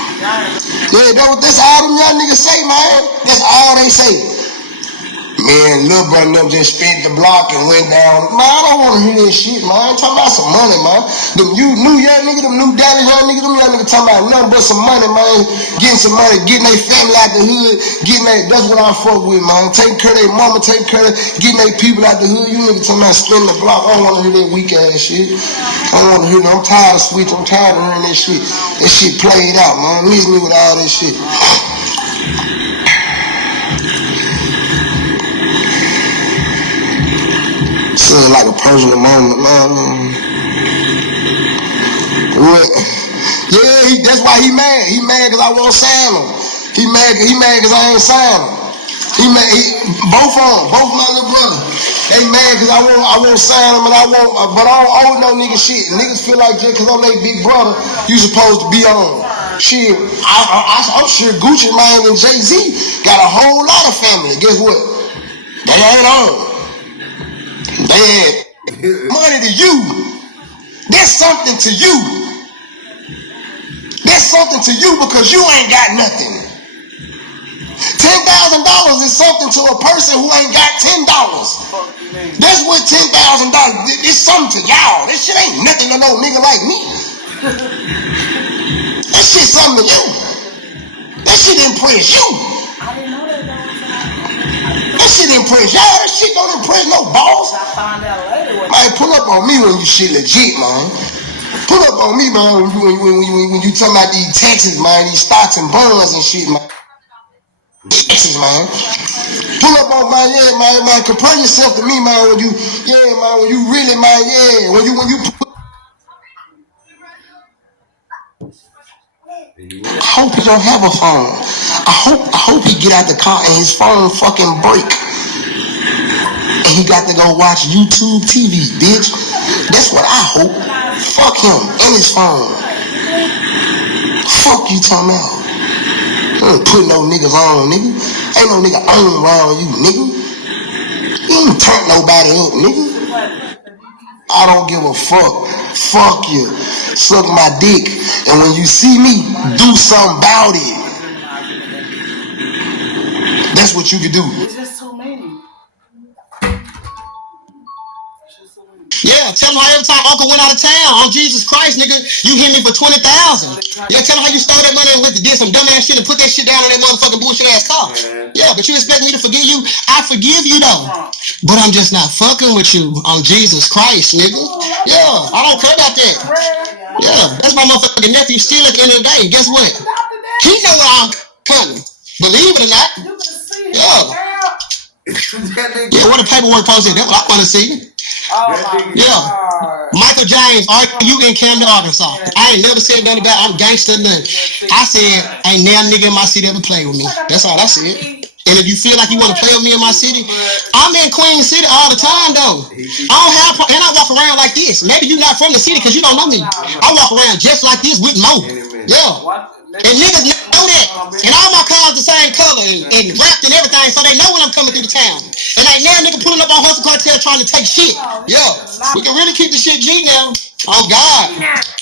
Yeah, that's all them young niggas say, man. That's all they say. Man, Lil Brother just spent the block and went down. Man, I don't want to hear that shit, man. I ain't talking about some money, man. Them new young niggas, them new Dallas young niggas, them young niggas talking about nothing but some money, man. Getting some money, getting their family out the hood, that's what I fuck with, man. Taking care of their mama, taking care of, getting their people out the hood. You niggas talking about spending the block. I don't want to hear that weak ass shit. I don't want to hear that. I'm tired of switching. I'm tired of hearing that shit. That shit played out, man. Miss me with all that shit. Seems like a personal moment, man. What? Yeah, that's why he mad. He mad because I won't sign him. He mad because I ain't sign him. Both my little brother. They mad because I won't sign them and but I don't owe no nigga shit. Niggas feel like just because I'm their big brother, you supposed to be on. Shit, I'm sure Gucci Mane and Jay-Z got a whole lot of family. Guess what? They ain't on. They ain't money to you. That's something to you. That's something to you because you ain't got nothing. $10,000 is something to a person who ain't got $10. That's what $10,000. It's something to y'all. This shit ain't nothing to no nigga like me. That shit something to you. That shit impress you. That shit impress y'all. That shit don't impress no boss. Man, pull up on me when you shit legit, man. Pull up on me, man, when you talking about these taxes, man, these stocks and bonds and shit, man. Taxes, man. Pull up on my man, compare yourself to me, man, when you really, man, when you I hope he don't have a phone. I hope he get out the car and his phone fucking break. And he got to go watch YouTube TV, bitch. That's what I hope. Fuck him and his phone. Fuck you talking about. You ain't put no niggas on, nigga. Ain't no nigga on around you, nigga. You ain't turn nobody up, nigga. I don't give a fuck. Fuck you. Suck my dick. And when you see me, do something about it. That's what you can do. It's just too many. Yeah, tell him how every time Uncle went out of town on Jesus Christ, nigga, you hit me for 20,000. Yeah, tell him how you stole that money and did some dumbass shit and put that shit down on that motherfucking bullshit ass car. Yeah, but you expect me to forgive you? I forgive you though. But I'm just not fucking with you on Jesus Christ, nigga. Yeah, I don't care about that. Yeah, that's my motherfucking nephew still at the end of the day. Guess what? He know where I'm coming. Believe it or not. Yeah. Yeah, what the paperwork posted? That's what I want to see. Yeah. Michael James, are you in Camden, Arkansas? I ain't never said nothing about I'm gangster nothing. I said, ain't now nigga in my city ever play with me. That's all I said. And if you feel like you want to play with me in my city, I'm in Queen City all the time though. I don't have, and I walk around like this. Maybe you're not from the city because you don't know me. I walk around just like this with Mo. Yeah. And niggas know that. And all my cars the same color and wrapped and everything, so they know when I'm coming through the town. And ain't now nigga pulling up on Hustle Cartel trying to take shit. Yeah. We can really keep the shit G now. Oh God.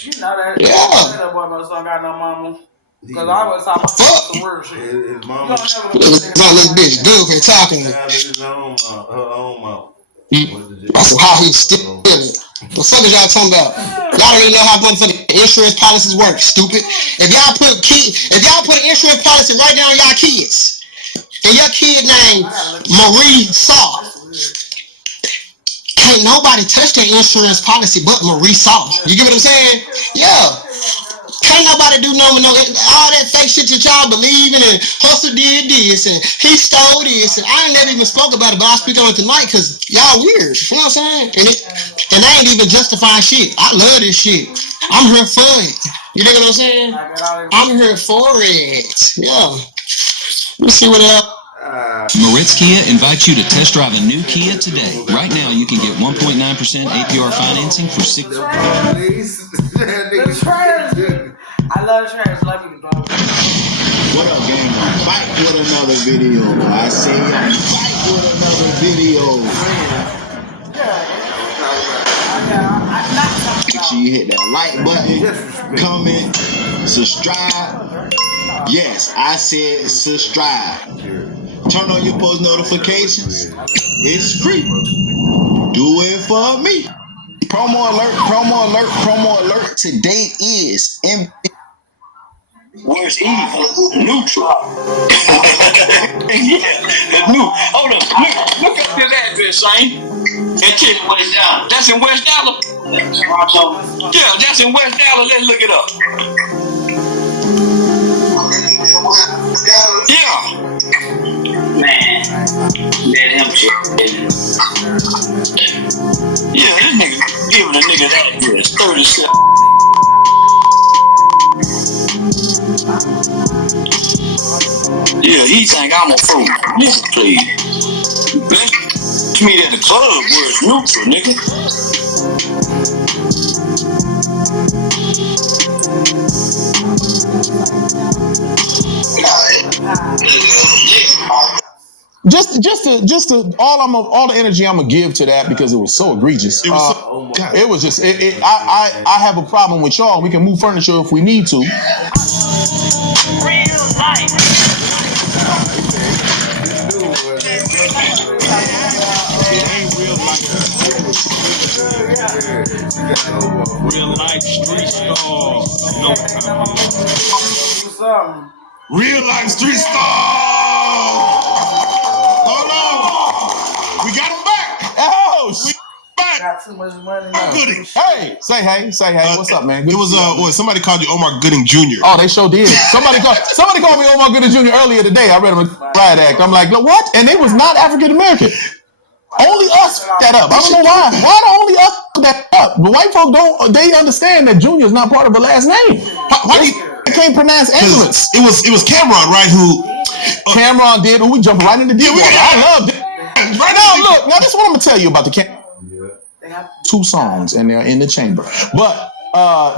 You know that. Yeah. That boy must not got no mama. Because I was talking about some weird shit. His mama. Niggas on this bitch goofy talking. That's how he's still it. The fuck is y'all talking about? Y'all don't even know how motherfucking insurance policies work, stupid. If y'all put an insurance policy right down on y'all kids, and your kid named Marie Saw, can't nobody touch that insurance policy but Marie Saw. You get what I'm saying? Yeah. Can't nobody do no all that fake shit that y'all believe in, and Hustle did this and he stole this, and I ain't never even spoke about it, but I speak on it tonight because y'all weird. You know what I'm saying? And they ain't even justifying shit. I love this shit. I'm here for it. You know what I'm saying? I'm here for it. Yeah. Let's see what else. Moritz Kia invites you to test drive a new Kia today. Right now, you can get 1.9% APR financing for 6. The trash. I love the trash. Love you, bro. What up, gang? I'm back with another video. I say I'm back with another video. Make sure you hit that like button, comment, subscribe. Yes, I said subscribe. Turn on your post notifications. It's free. Do it for me. Promo alert, promo alert, promo alert. Today is where's evil? Neutral. Yeah, the new. Hold up, look up this address, Shane. And check West Dallas. That's in West Dallas? Yeah, that's in West Dallas. Let's look it up. Yeah. Man, let him check. Yeah, this nigga giving a nigga that address. 37. Yeah, he think I'm a fool. Listen, please. Let's meet at the club where it's neutral, nigga. Just to all the energy I'm gonna give to that because it was so egregious. It was just I have a problem with y'all. We can move furniture if we need to. Real life. It ain't real life. Real life street star. No time. Real life street star. Hold on. We got him back. Oh, we back. Got too much money now. Gooding. Hey, say hey. What's up, man? Good it was somebody called you Omar Gooding Jr. Oh, they sure did. Somebody called me Omar Gooding Jr. earlier today. I read him a riot act. I'm like, what? And they was not African American. Only us that up. I don't know why. Why do only us that up? The white folk don't. They understand that Junior is not part of a last name. Why do you can't pronounce ambulance? It was Cameron, right? Who Cameron did. We jumped right into deep water. I loved it. Right now, look. Now, this is what I'm gonna tell you about the Cameron. 2 songs and they're in the chamber. But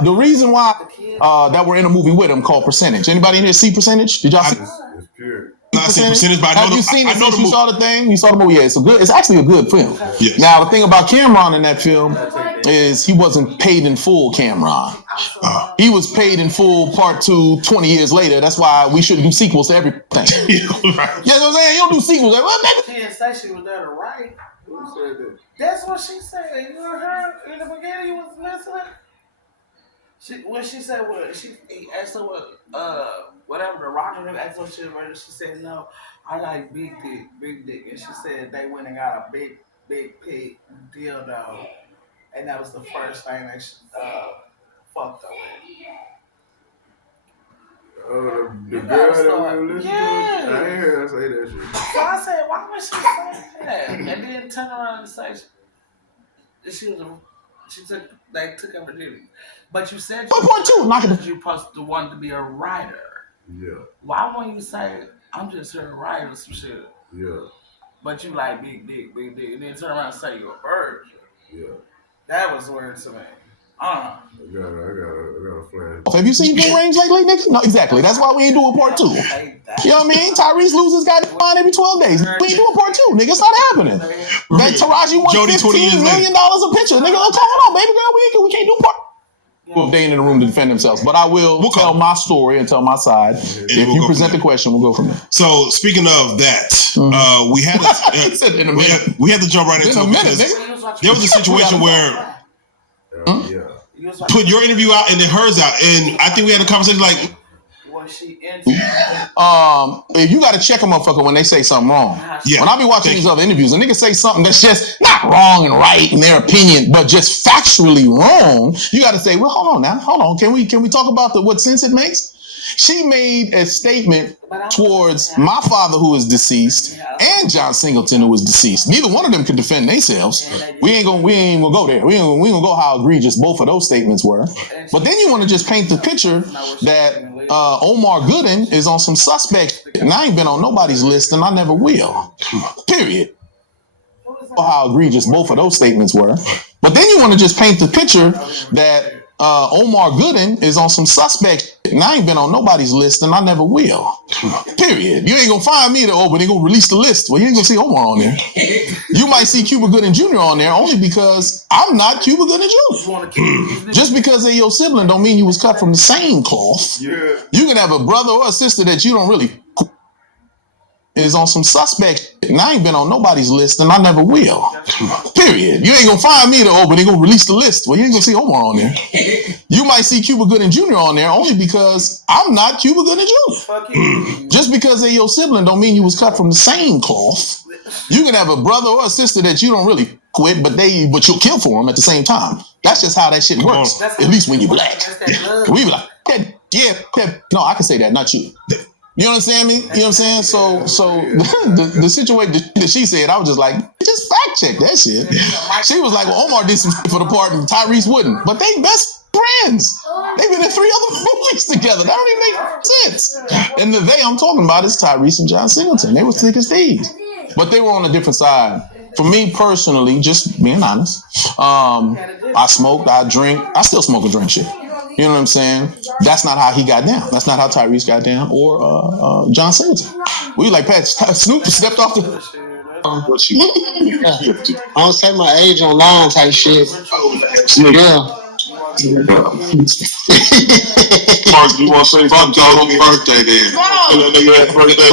the reason why that we're in a movie with them called Percentage. Anybody in here see Percentage? Did y'all see? It's pure. Not seen Percentage, but have you seen it since you saw the thing? You saw the movie? Yeah, it's actually a good film. Yes. Now the thing about Cameron in that film is he wasn't paid in full. Cameron, he was paid in full part 2 20 years later. That's why we shouldn't do sequels to everything. Right. You know what I'm saying? You don't do sequels. Like, well, She didn't say she was there to write. Who said that? That's what she said. You heard her in the beginning. You was listening. When she said he asked her whatever the Roger asked her she said no, I like big dick, and she said they went and got a big pig dildo, and that was the first thing they fucked her with. The girl that we listened to, I ain't heard her say that shit. So I said, why would she say that? And then turn around and say they took her virginity. But you said you supposed to want to be a writer. Yeah. Why won't you say I'm just here to write or some shit? Yeah. But you like big dick, and then turn around and say you're a virgin. Yeah. That was weird to me. I don't know. I got a flash. Have you seen Big Range lately, nigga? No, exactly. That's why we ain't doing part 2. You know what I mean? Tyrese loses got fine every 12 days. We ain't doing part 2, nigga. It's not happening. That Taraji won $15 million a picture, nigga. Hold on, baby girl. We can't do part. Well, they ain't in the room to defend themselves, but I will tell my story and tell my side. If you present the question, we'll go from there. So speaking of that, we had to jump right into it because there was a situation where put your interview out and then hers out, and I think we had a conversation like, if you got to check a motherfucker when they say something wrong. Yeah. When I be watching these other interviews, a nigga say something that's just not wrong and right in their opinion, but just factually wrong. You got to say, well, hold on. Can we talk about what sense it makes? She made a statement towards my father, who is deceased, and John Singleton, who was deceased. Neither one of them could defend themselves. We ain't gonna go there. We ain't gonna go how egregious both of those statements were. But then you want to just paint the picture that Omar Gooding is on some suspect, and I ain't been on nobody's list, and I never will. Period. How egregious both of those statements were. But then you want to just paint the picture that Omar Gooding is on some suspect, and I ain't been on nobody's list, and I never will. Period. You ain't gonna find me but they gonna release the list. Well, you ain't gonna see Omar on there. You might see Cuba Gooding Jr. on there only because I'm not Cuba Gooding Jr. Just because they're your sibling don't mean you was cut from the same cloth. Yeah. You can have a brother or a sister that you don't really is on some suspect, and I ain't been on nobody's list, and I never will. Period. You ain't gonna find me but they gonna release the list. Well, you ain't gonna see Omar on there. You might see Cuba Gooding Jr. on there only because I'm not Cuba Gooding Jr. Just because they're your sibling don't mean you was cut from the same cloth. You can have a brother or a sister that you don't really quit, but you'll kill for them at the same time. That's just how that shit works. At least when you're black. We be like, no, I can say that, not you. You understand me? You know what I'm saying? So the situation that she said, I was just like, just fact check that shit. She was like, well, Omar did some shit for the part and Tyrese wouldn't. But they best friends. They've been in 3 other movies together. That don't even make sense. And the they I'm talking about is Tyrese and John Singleton. They were thick as thieves. But they were on a different side. For me personally, just being honest, I smoked, I drink, I still smoke and drink shit. You know what I'm saying? That's not how he got down. That's not how Tyrese got down or John Singleton. We like Pat Snoop stepped off the. I don't say my age online type shit. Yeah. Mark, you want to say fuck y'all on your birthday then? That nigga had birthday.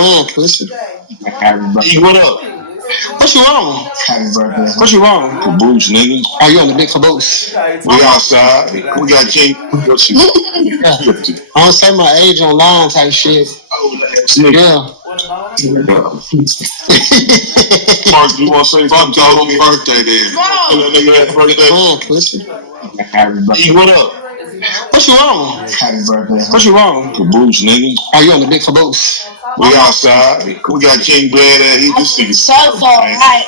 What up? What you on? Happy birthday. What you on? Caboose, nigga. Are you on the big caboose? We outside. We got King. What you? I don't say my age online type shit. Yeah. Mark, you want to say fuck y'all on your birthday then? That nigga had birthday. What up? What you on? Happy birthday. What you on? Caboose, nigga. Are you on the big caboose? We outside. We got King Bad at. He just nigga. So right.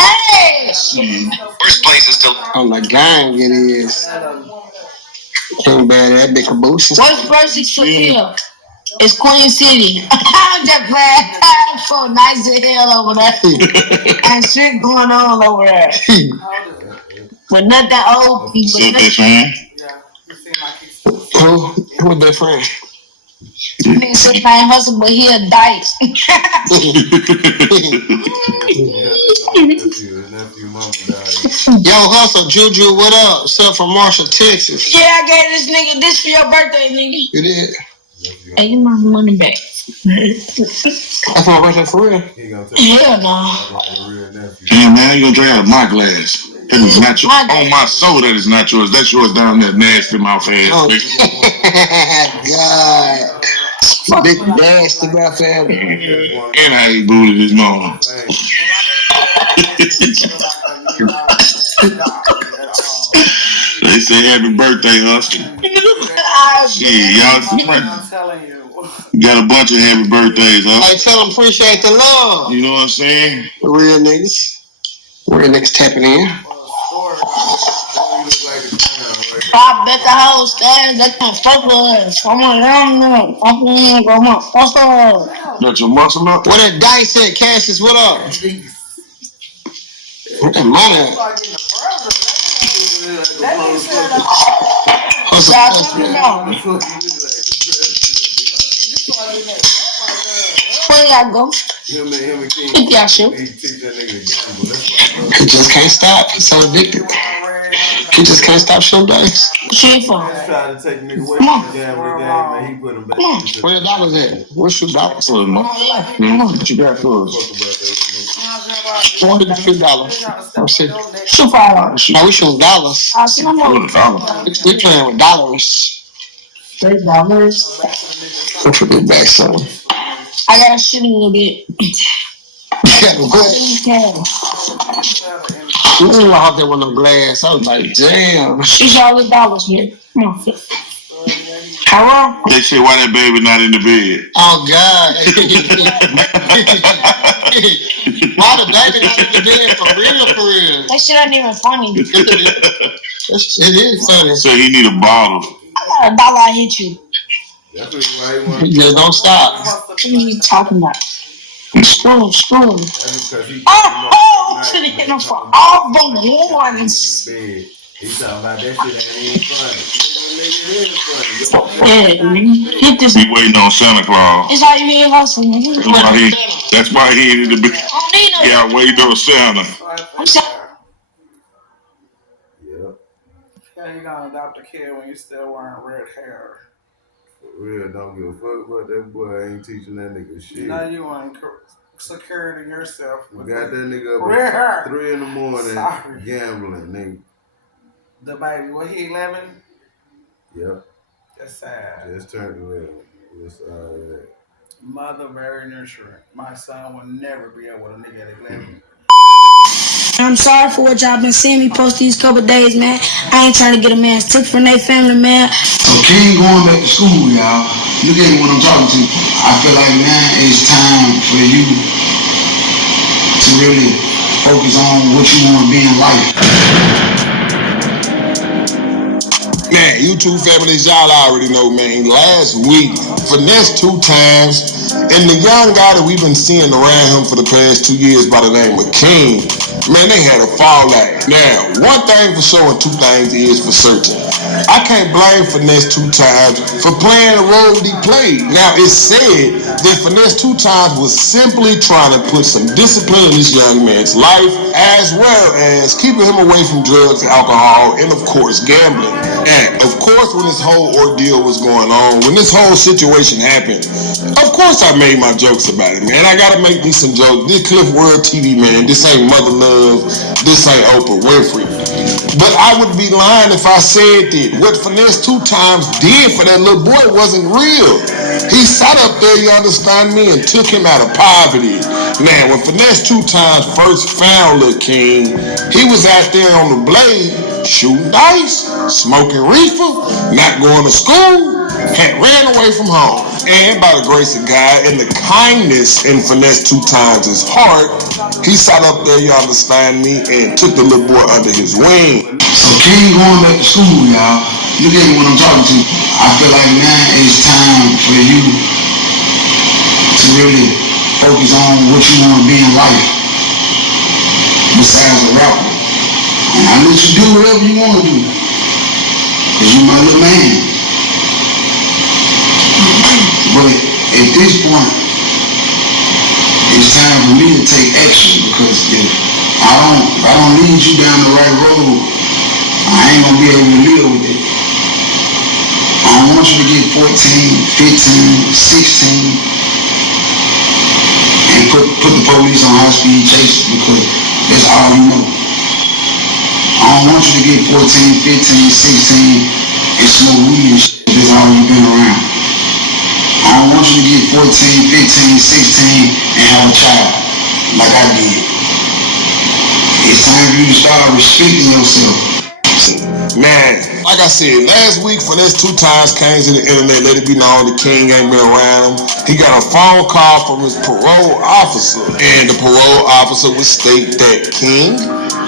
Hey! First place is still On the gang it is. King Bad that big caboose. What's first is Sophia? It's Queen City. I'm just playing. So nice as hell over there. And shit going on over there. But not that old people. What's up, best friend? Who best friend? Nigga still playing hustle, but he a dice. Yo, Hustle, Juju, what up? What's up from Marshall, Texas? Yeah, I gave this nigga this for your birthday, nigga. You did? Hey, give my money back. That's my birthday for real? Hell no. Hey man, you gonna drink out of my glass? That is not yours. On my soul, that is not yours. That's yours down there, nasty mouth ass. Oh, God. Big nasty mouth ass. And I ate booty this morning. They say happy birthday, Hustle. Shit, y'all got a bunch of happy birthdays, huh? Hey, tell them appreciate the love. You know what I'm saying? Real niggas. Real niggas tapping in. I bet the whole stairs they can't fuck with us. I'm like, I don't know. I'm a fucker. Got your muscle up? What that dice at, Cassius? What up? What that money? Where y'all go? If y'all shoot. He just can't stop. He's so addicted. He just can't stop shooting dice. Shit for. Try to take nigga away Come on. from the game of the game, and he put him back. Where the dollars at? What's your dollars for, man? What you got for us? $150. Oh shit. Shoot $5. No, we shooting dollars. I see my money. We playing with dollars. $3. Let's put it back, son. I gotta shoot a little bit. Yeah, what? Ooh, I hope there was no glass. I was like, damn. She's all the dollars here. Come on. Hello? They say, why that baby not in the bed? Oh, God. Why the baby not in the bed? For real, for real. That shit ain't even funny. It is funny. So he need a bottle. I got $1, I hit you. Just don't stop. What are you talking about? Screw. Oh, should have hit him for all the ones. He talking about that shit ain't even funny. Yeah, nigga. Hit this. He waiting on Santa Claus. It's how you be hustling, nigga. That's why he ain't in the bed. I don't need no. Yeah, waiting on Santa. I'm sorry. Yeah, you gonna adopt a kid when you still wearing red hair. For real, don't give a fuck about that boy. I ain't teaching that nigga shit. Now you want security yourself. We got that nigga up at 3 in the morning gambling, nigga. The baby, what, he 11? Yep. That's sad. Just turned 11. It's alright. Mother very nurturing. My son will never be able to nigga at 11. I'm sorry for what y'all been seeing me post these couple days, man. I ain't trying to get a man took from their family, man. So King going back to school, y'all. Look at what I'm talking to. I feel like now it's time for you to really focus on what you want to be in life. Man, YouTube families, y'all already know, man. Last week, Finesse2times, and the young guy that we've been seeing around him for the past 2 years by the name of King, man, they had a fallout. Now, one thing for sure and two things is for certain. I can't blame Finesse2times for playing the role that he played. Now, it's said that Finesse2times was simply trying to put some discipline in this young man's life, as well as keeping him away from drugs, alcohol, and of course, gambling. And of course, when this whole ordeal was going on, when this whole situation happened, of course I made my jokes about it, man. I gotta make me some jokes. This Cliff World TV, man. This ain't Mother Love. This ain't Oprah Winfrey. But I would be lying if I said that what Finesse2times did for that little boy wasn't real. He sat up there, you understand me, and took him out of poverty. Man, when Finesse2times first found Lil King, he was out there on the blade, shooting dice, smoking reefer, not going to school, had ran away from home. And by the grace of God and the kindness in Finesse2times' heart, he sat up there, you understand me, and took the little boy under his wing. So King going back to school, y'all. You get what I'm talking to. I feel like now it's time for you to really focus on what you want to be in life besides a rapper. And I let you do whatever you want to do, because you my little man. But at this point, it's time for me to take action, because if I don't lead you down the right road, I ain't gonna be able to live with it. I don't want you to get 14, 15, 16 and put the police on high-speed chases, because that's all you know. I don't want you to get 14, 15, 16 and smoke weed and shit. That's all you've been around. I don't want you to get 14, 15, 16 and have a child like I did. It's time for you to start respecting yourself. Man, like I said, last week Finesse2times came to the internet, let it be known the King ain't been around him. He got a phone call from his parole officer, and the parole officer would state that King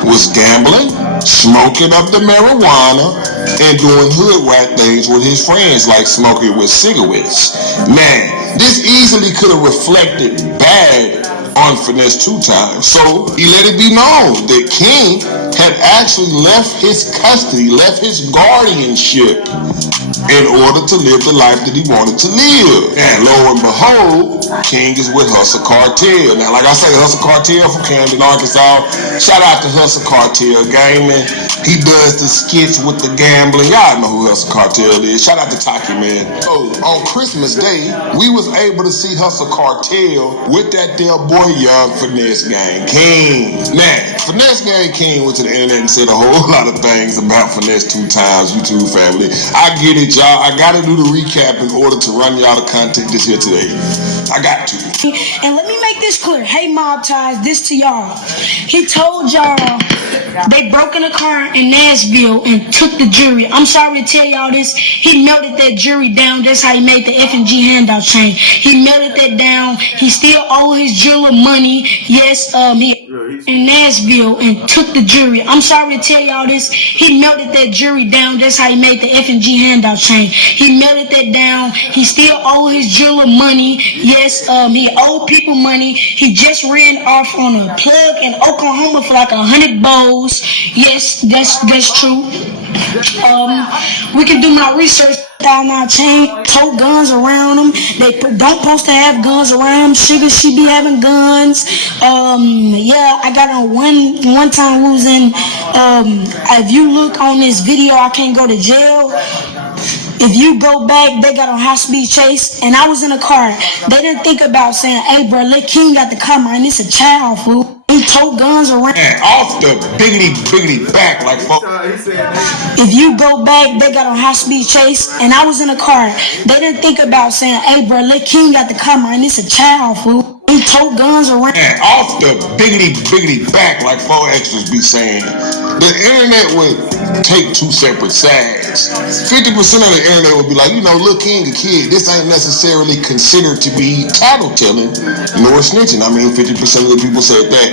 was gambling, smoking up the marijuana, and doing hood rat things with his friends, like smoking with cigarettes. Man, this easily could have reflected bad on Finesse2times. So he let it be known that King had actually left his custody, left his guardianship in order to live the life that he wanted to live. And lo and behold, King is with Hustle Cartel. Now, like I said, Hustle Cartel from Camden, Arkansas. Shout out to Hustle Cartel Gaming. He does the skits with the gambling. Y'all know who Hustle Cartel is. Shout out to Taki, man. So, on Christmas Day, we was able to see Hustle Cartel with that there boy young FNGking King. Now, FNGking King went to the internet and said a whole lot of things about Finesse2times, YouTube family. I get it, y'all. I gotta do the recap in order to run y'all the content this here today. I got to. And let me make this clear. Hey, Mob Ties, this to y'all. He told y'all they broke in a car in Nashville and took the jury. I'm sorry to tell y'all this. He melted that jury down. That's how he made the FNG handout chain. He melted that down. He still owe his jeweler money. Yes, he in Nashville and took the jury. I'm sorry to tell y'all this. He melted that jury down. That's how he made the FNG handout chain. He melted that down. He still owe his jeweler money. Yes, he owed people money. He just ran off on a plug in Oklahoma for like 100 bowls. Yes, that's true. We can do my research. Down our chain, tote guns around them. They don't supposed to have guns around them. Sugar, she be having guns. Yeah, I got on one time we was in. If you look on this video, I can't go to jail. If you go back, they got on high-speed chase, and I was in a car. They didn't think about saying, "Hey, bro, let King got the car, man. It's a child, fool." He tote guns around. And off the biggity back, like fuck. If you go back, they got on high-speed chase, and I was in a car. They didn't think about saying, "Hey, bro, let King got the car, man. It's a child, fool." He tote guns around. And off the biggity back, like 4 extras be saying. The internet would take two separate sides. 50% of the internet would be like, Lil King a kid. This ain't necessarily considered to be tattletelling nor snitching. I mean, 50% of the people said that.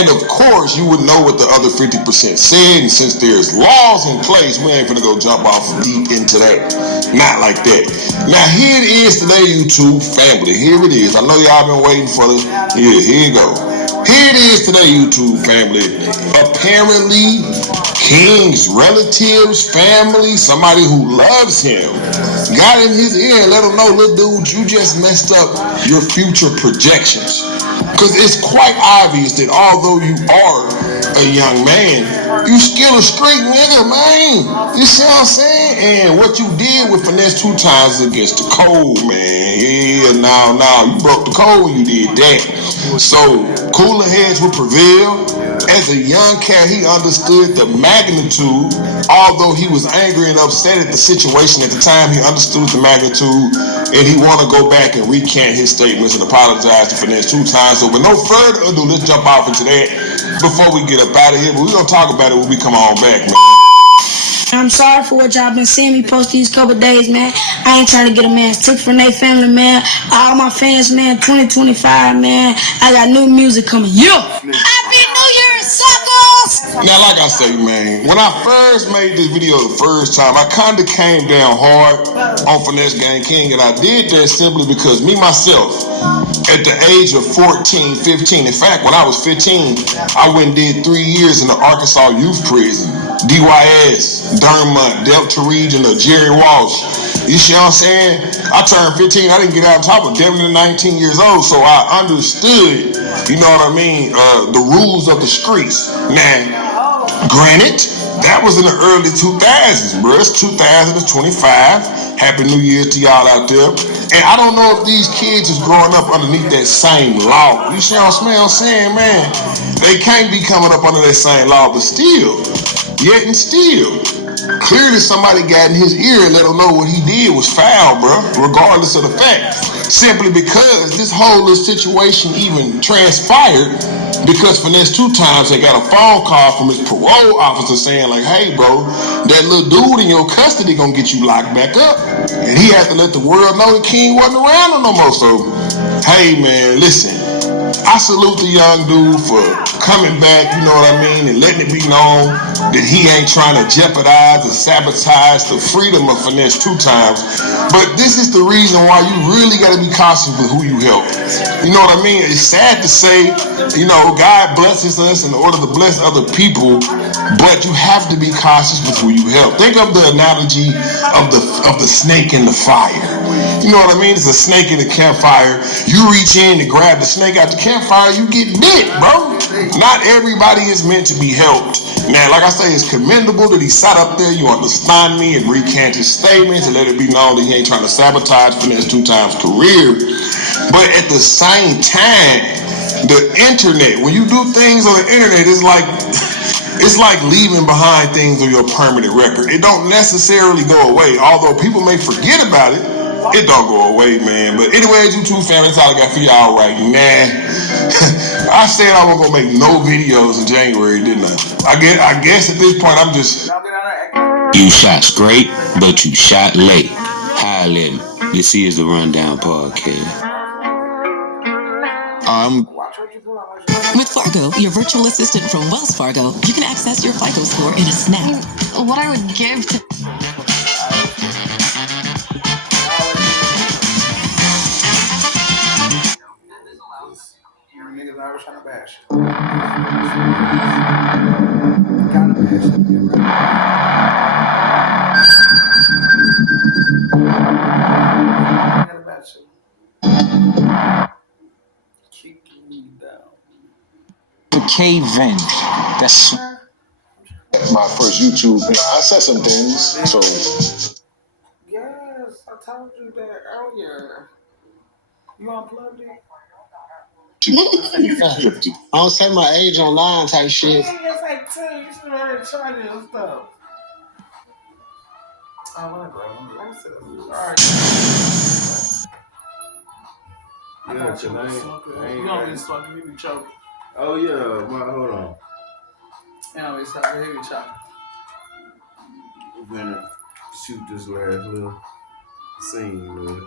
And of course, you would know what the other 50% said. And since there's laws in place, we ain't gonna go jump off deep into that. Not like that. Now, here it is today, YouTube family. Here it is. I know y'all been waiting for the. Yeah, here you go. Here it is today, YouTube family. Apparently, King's relatives, family, somebody who loves him, got in his ear and let him know, little dude, you just messed up your future projections. Because it's quite obvious that although you are a young man, you still a street nigga, man. You see what I'm saying? And what you did with finesse2times against the code, man. Yeah, now, you broke the code when you did that. So, cooler heads will prevail. As a young cat, he understood the magnitude. Although he was angry and upset at the situation at the time, he understood the magnitude, and he want to go back and recant his statements and apologize to finesse2times. So with no further ado, let's jump off into that before we get up out of here. But we're going to talk about it when we come on back, man. I'm sorry for what y'all been seeing me post these couple days, man. I ain't trying to get a man's took from their family, man. All my fans, man, 2025, man. I got new music coming. Yeah! Happy New Year, suckers! Now, like I say, man, when I first made this video the first time, I kind of came down hard on FNGking King, and I did that simply because me, myself, at the age of 14, 15, in fact, when I was 15, I went and did 3 years in the Arkansas youth prison. DYS, Dermont, Delta Region, or Jerry Walsh. You see what I'm saying? I turned 15, I didn't get out on top of damn near 19 years old, so I understood, you know what I mean, the rules of the streets. Now, granted, that was in the early 2000s, bro. It's 2025. Happy New Year to y'all out there. And I don't know if these kids is growing up underneath that same law. You see what I'm saying, man? They can't be coming up under that same law, but still, yet and still, clearly somebody got in his ear and let him know what he did was foul, bro, regardless of the fact. Simply because this whole little situation even transpired because finesse2times had got a phone call from his parole officer saying like, hey, bro, that little dude in your custody gonna get you locked back up. And he had to let the world know that King wasn't around no more. So, hey, man, listen. I salute the young dude for coming back, you know what I mean, and letting it be known that he ain't trying to jeopardize or sabotage the freedom of finesse2times. But this is the reason why you really got to be cautious with who you help. You know what I mean? It's sad to say, God blesses us in order to bless other people, but you have to be cautious with who you help. Think of the analogy of the snake in the fire. You know what I mean? It's a snake in the campfire. You reach in to grab the snake out the campfire, you get bit, bro. Not everybody is meant to be helped. Now, like I say, it's commendable that he sat up there, you understand me, and recant his statements and let it be known that he ain't trying to sabotage finesse2times' career. But at the same time, the internet, when you do things on the internet, it's like leaving behind things on your permanent record. It don't necessarily go away. Although people may forget about it, it don't go away, man. But anyways, YouTube family, that's all I got for y'all right now. I said I wasn't gonna make no videos in January, didn't I? I guess at this point I'm just. You shot straight, but you shot late. Hi, Lily. This is the Rundown Podcast. With Fargo, your virtual assistant from Wells Fargo, you can access your FICO score in a snap. What I would give to... Niggas always trying to bash it. Gotta bash it. Gotta bash it. Kicking me down. The cave-in. That's my first YouTube. I said some things, so. Yes, I told you that earlier. You unplugged it? I don't say my age online type shit. It's like 2. You should already tried it and stuff. I want to go. Let me see. Alright. Yeah, tonight. You don't be smoking, you be choking. Oh, yeah. Hold on. You know, it's like, you be choking. We're gonna shoot this last little scene, man.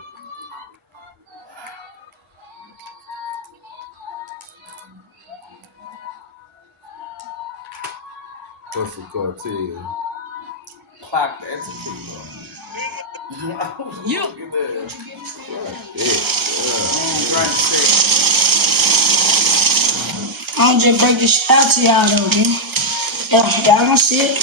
Hustle Cartel. Clap that tequila. You. Look at that. I'm just break this shit out to y'all though, man. Y'all gonna see it.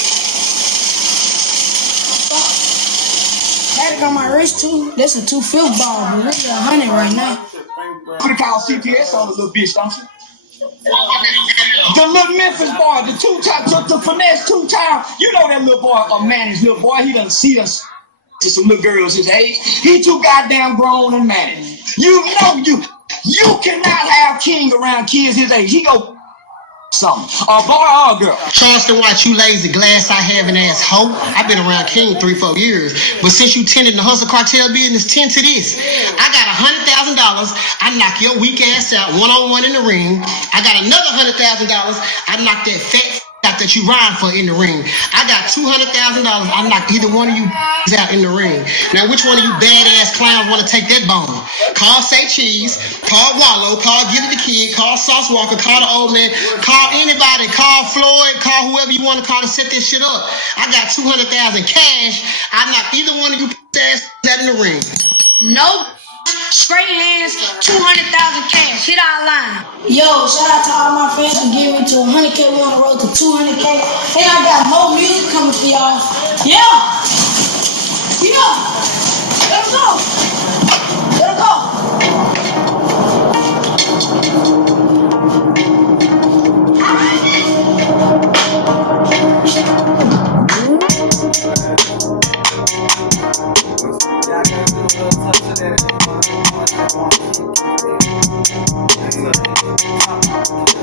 Had it on my wrist too. That's a 250 ball, but really 100 right now. Put a call CPS on the little bitch, don't you? The little Memphis boy, the two-time, the finesse 2 times. You know that little boy, a managed little boy. He done see us to some little girls his age. He too goddamn grown and managed. You know you cannot have King around kids his age. He go something. A boy or a girl. Charleston White, you lazy glass I having ass hoe. I've been around King 3-4 years, but since you tended the hustle cartel business, tend to this. I got $100,000. I knock your weak ass out one-on-one in the ring. I got another $100,000. I knock that fat out that you rhyme for in the ring. I got $200,000. I knock either one of you out in the ring. Now, which one of you badass clowns want to take that bone? Call Say Cheese, call Wallow, call Get It the Kid, call Sauce Walker, call the old man, call anybody, call Floyd, call whoever you want to call to set this shit up. I got $200,000 cash. I knock either one of you ass out in the ring. Nope. Straight hands, 200,000 cash. Hit our line. Yo, shout out to all my fans for getting me to 100K. We on the road to 200K. And I got more music coming for y'all. Yeah. Let's go. Let's go.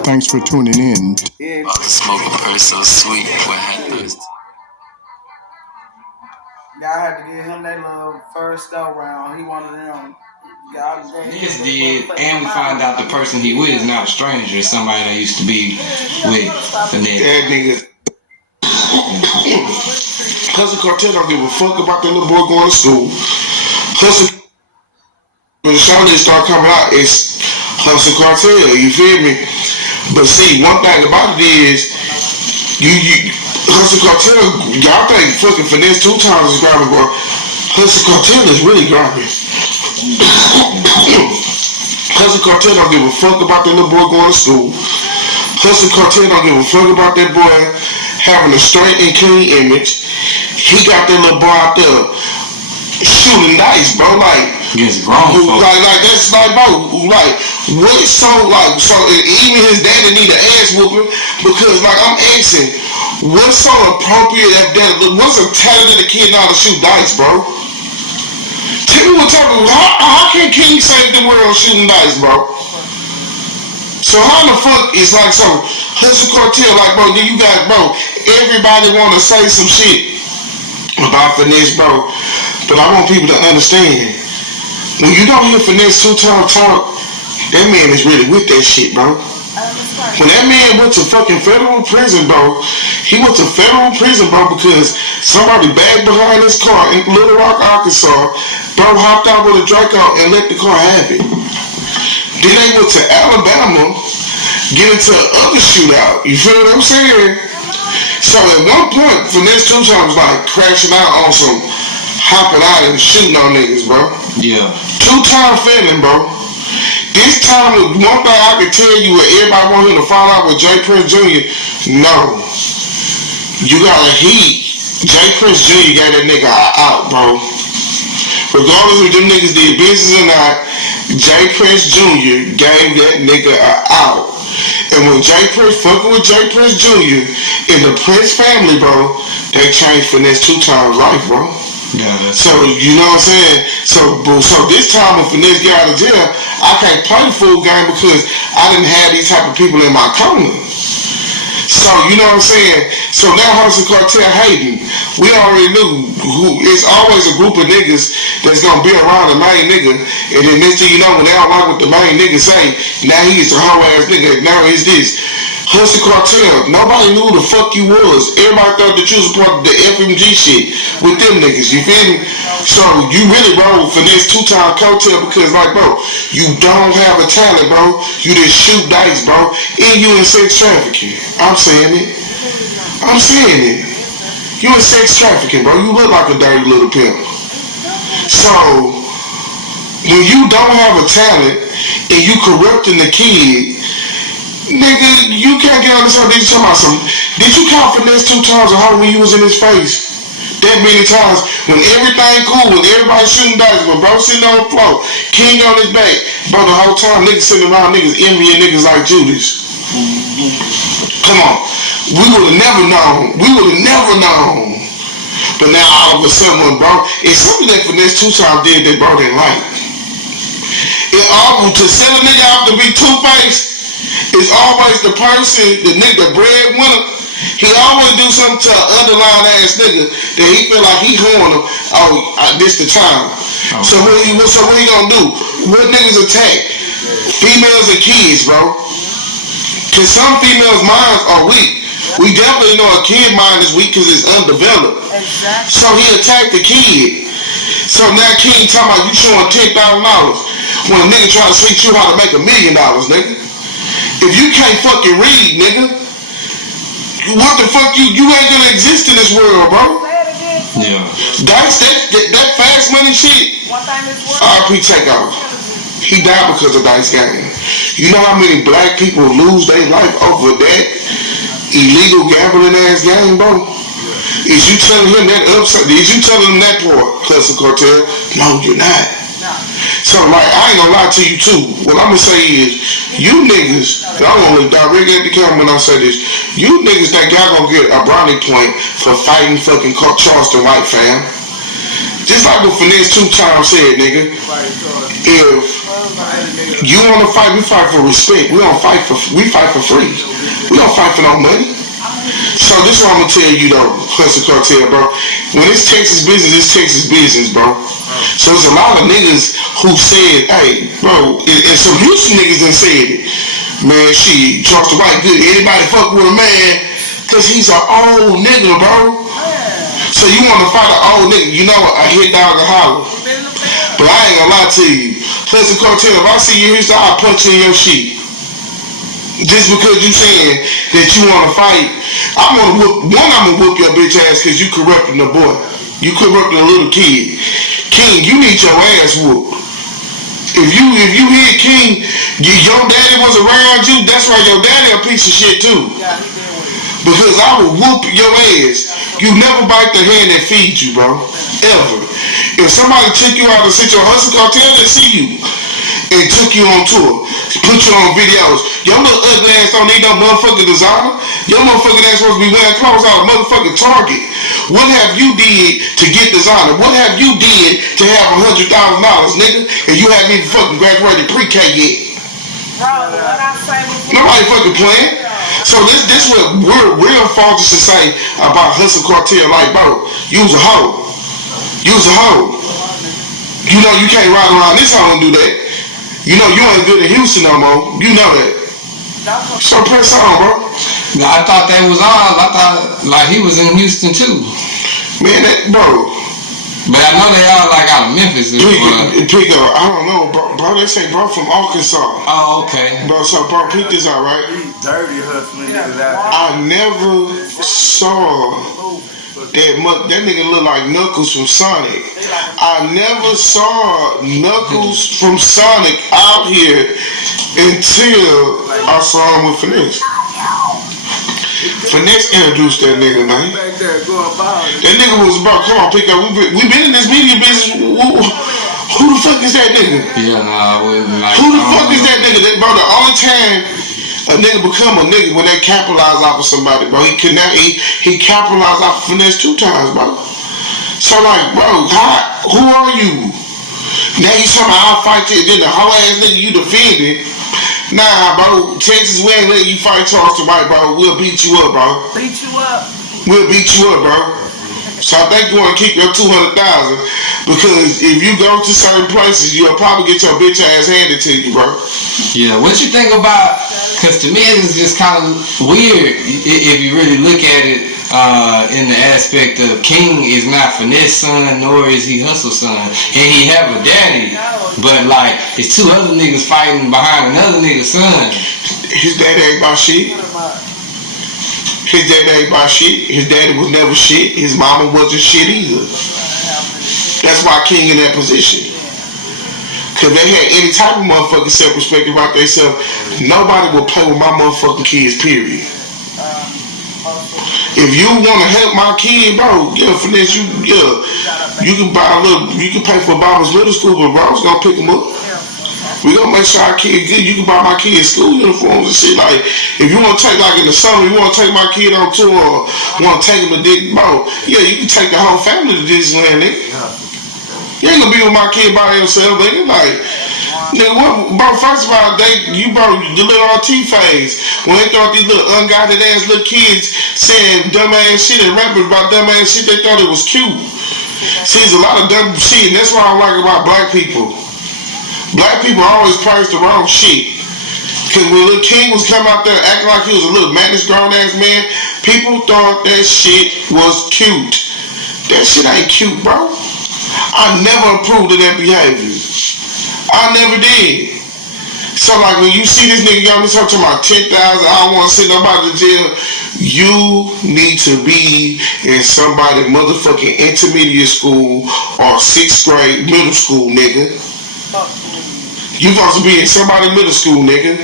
Thanks for tuning in. Smoke a purse so sweet, boy, I had thirst. Y'all had to give him that little first go round. He wanted them. Niggas did, and we find out the person he with is not a stranger. It's somebody that used to be with the nigga. That nigga. Hustle Cartel don't give a fuck about that little boy going to school. Hustle. When the song just start coming out, it's Hustle Cartel. You feel me? But see, one thing about it is, you Hustle Cartel, y'all think fucking finesse 2 times is grabbing, but Hustle Cartel is really grabbing. Hustle Cartel don't give a fuck about that little boy going to school. Hustle Cartel don't give a fuck about that boy having a straight and clean image. He got that little boy out there shooting dice, bro. Like, like that's like, bro. Like, what? So even his daddy need an ass whooping because, like, I'm asking, what's so appropriate what's a talented kid know how to shoot dice, bro? Tell me what type of how can King save the world shooting dice, bro? So how the fuck is like so Hustle Cartel, like, bro, then you got, bro, everybody wanna say some shit about finesse, bro. But I want people to understand, when you don't hear finesse 2 times talk, that man is really with that shit, bro. When that man went to fucking federal prison, bro, he went to federal prison, bro, because somebody bagged behind his car in Little Rock, Arkansas. Bro hopped out with a Draco and let the car have it. Then they went to Alabama, get into another shootout. You feel what I'm saying? So at one point, finesse 2 times like crashing out on some hopping out and shooting on niggas, bro. Yeah. 2-time felon, bro. This time, one thing I can tell you, everybody want him to fall out with J. Prince Jr. No. You gotta heat. J. Prince Jr. got that nigga out, bro. Regardless if them niggas did business or not, J. Prince Jr. gave that nigga out. And when J. Prince fucking with J. Prince Jr. and the Prince family, bro, they changed finesse 2 times life, bro. Yeah, so you know what I'm saying? So this time when finesse got out of jail, I can't play the full game because I didn't have these type of people in my corner. So you know what I'm saying? So now Hustle Cartel hating. We already knew it's always a group of niggas that's gonna be around the main nigga, and then next thing you know, when they don't like what the main nigga say, now he's a hoe ass nigga. Now it's this. Hustle Cartel, nobody knew who the fuck you was. Everybody thought that you was part of the FMG shit with them niggas, you feel me? So you really roll finesse 2-time coattail because like bro, you don't have a talent, bro. You just shoot dice, bro. And you in sex trafficking. I'm saying it. I'm saying it. You in sex trafficking, bro. You look like a dirty little pimp. So when you don't have a talent and you corrupting the kid, nigga, you can't get on this whole. Did you call finesse 2 times a hoe when you was in his face? That many times when everything cool, when everybody shooting dice, when bro sitting on the floor, king on his back, bro the whole time niggas sitting around niggas envying niggas like Judas. Come on. We would have never known. But now all of a sudden, bro, it's something that finesse 2 times did that bro didn't like. It all to sell a nigga out to be two-faced. It's always the person, the nigga, the breadwinner. He always do something to an underlying ass nigga that he feel like he horn him. This the time. Okay. So what he gonna do? What niggas attack? Females and kids, bro. Cause some females' minds are weak. We definitely know a kid mind is weak because it's undeveloped. Exactly. So he attacked the kid. So now King talking about you showing $10,000 when a nigga try to teach you how to make $1 million, nigga. If you can't fucking read, nigga, what the fuck you ain't gonna exist in this world, bro. Yeah. Dice, that fast money shit. RP Takeoff. He died because of Dice game. You know how many black people lose their life over that illegal gambling ass game, bro? Is you telling him that upside? Is you telling him that part, Hustle Cartel? No, you're not. So like, I ain't gonna lie to you too. What I'm gonna say is, you niggas, I'm gonna look direct at the camera when I say this. You niggas think y'all gonna get a brownie point for fighting fucking Charleston White, fam. Just like what Finesse 2 times said, nigga. If you wanna fight, we fight for respect. We fight for free. We don't fight for no money. So this is what I'm gonna tell you though, Hustle Cartel, bro. When it's Texas business, it's Texas business, bro. So there's a lot of niggas who said, hey, bro, and some Houston niggas done said it. Man, shit, Charleston White good. Anybody fuck with a man, cause he's an old nigga, bro. So you wanna fight an old nigga, you know what, I hit down the holler. But I ain't gonna lie to you. Hustle Cartel, if I see you in Houston, I'll punch in your shit. Just because you saying that you wanna fight, I'm gonna whoop your bitch ass cause you corrupting the boy. You corrupting a little kid. King, you need your ass whooped. If you hear King, your daddy was around you, that's why your daddy a piece of shit too. Because I will whoop your ass. You never bite the hand that feeds you, bro. Ever. If somebody took you out of your Hustle Cartel, they see you and took you on tour, put you on videos. Your little ugly ass don't need no motherfucking designer. Your motherfucking ass supposed to be wearing clothes out of motherfucking Target. What have you did to get designer? What have you did to have $100,000, nigga? And you haven't even fucking graduated pre-K yet. Nobody fucking playing. So this what real fathers should say about Hustle Cartel. Like, bro, you's a hoe. You's a hoe. You know you can't ride around this hoe and do that. You know you ain't good in Houston no more. You know that. So press on, bro. I thought that was all. I thought like he was in Houston too. Man, that bro. But I know they all like out of Memphis. Pick up. I don't know, bro. They say bro from Arkansas. Oh, okay. Bro, so bro, pick this out, right? Dirty hustling niggas out. I never saw that nigga look like Knuckles from Sonic. I never saw Knuckles from Sonic out here until I saw him with Finesse. Finesse introduced that nigga, man. That nigga was about, come on, pick up. We been in this media business. Who the fuck is that nigga? Yeah, nah, I wouldn't like. Who the fuck is that nigga? Bro, the only time a nigga become a nigga when they capitalize off of somebody, bro. He capitalized off of Finesse 2 times, bro. So like, bro, who are you? Now you talking about I'll fight you, then the whole ass nigga you defended. Nah, bro, Texas, we ain't letting you fight Charleston White, bro. We'll beat you up, bro. Beat you up. We'll beat you up, bro. So I think you want to keep your 200,000 because if you go to certain places, you'll probably get your bitch ass handed to you, bro. Yeah, what you think about? Because to me, it's just kind of weird if you really look at it in the aspect of King is not Finesse son, nor is he Hustle son, and he have a daddy, but like it's two other niggas fighting behind another nigga's son. His daddy ain't about shit. His daddy ain't about shit. His daddy was never shit. His mama wasn't shit either. That's why King in that position. Cause they had any type of motherfucking self-respect about themselves, nobody will play with my motherfucking kids, period. If you wanna help my kid, bro, Finesse, you can buy a little, you can pay for Bob's middle school, but bro's gonna pick him up. We gonna make sure our kid good. You can buy my kids school uniforms and shit. Like, if you wanna take, like in the summer, you wanna take my kid on tour or wanna take him to Disney, bro, yeah, you can take the whole family to Disneyland, nigga. You ain't gonna be with my kid by yourself, nigga. Like, nigga, what, bro, first of all, bro, the little RT phase, when they thought these little unguided ass little kids saying dumb ass shit and rapping about dumb ass shit, they thought it was cute. See, there's a lot of dumb shit, and that's what I like about black people. Black people always praise the wrong shit. Cause when Lil King was coming out there acting like he was a little madness grown ass man, people thought that shit was cute. That shit ain't cute, bro. I never approved of that behavior. I never did. So like when you see this nigga young, this talking about 10,000, I don't want to send nobody to jail. You need to be in somebody motherfucking intermediate school or 6th grade middle school, nigga. You supposed to be in somebody middle school, nigga.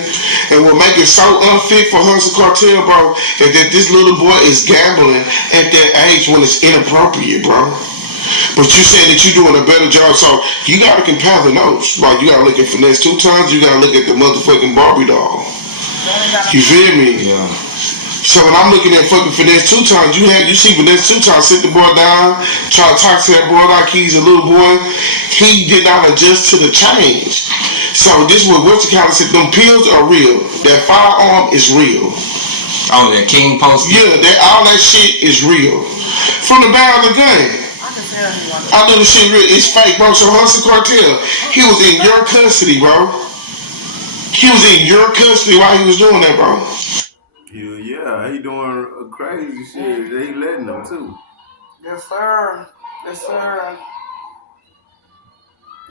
And what make it so unfit for Hustle Cartel, bro, is that this little boy is gambling at that age when it's inappropriate, bro. But you saying that you're doing a better job, so you gotta compare the notes. Like, you gotta look at finesse2times, you gotta look at the motherfucking Barbie doll. You feel me? Yeah. So when I'm looking at fucking finesse2times, you see finesse2times sit the boy down, try to talk to that boy like he's a little boy. He did not adjust to the change. So this was what you kind of said, them pills are real. That firearm is real. Oh, that King post? Yeah, all that shit is real. From the barrel of the gun. I know the shit real. It's fake, bro. So Hustle Cartel, he was in your custody, bro. He was in your custody while he was doing that, bro. Yeah, he doing crazy shit. He letting them too. Yes, sir. Yes, sir.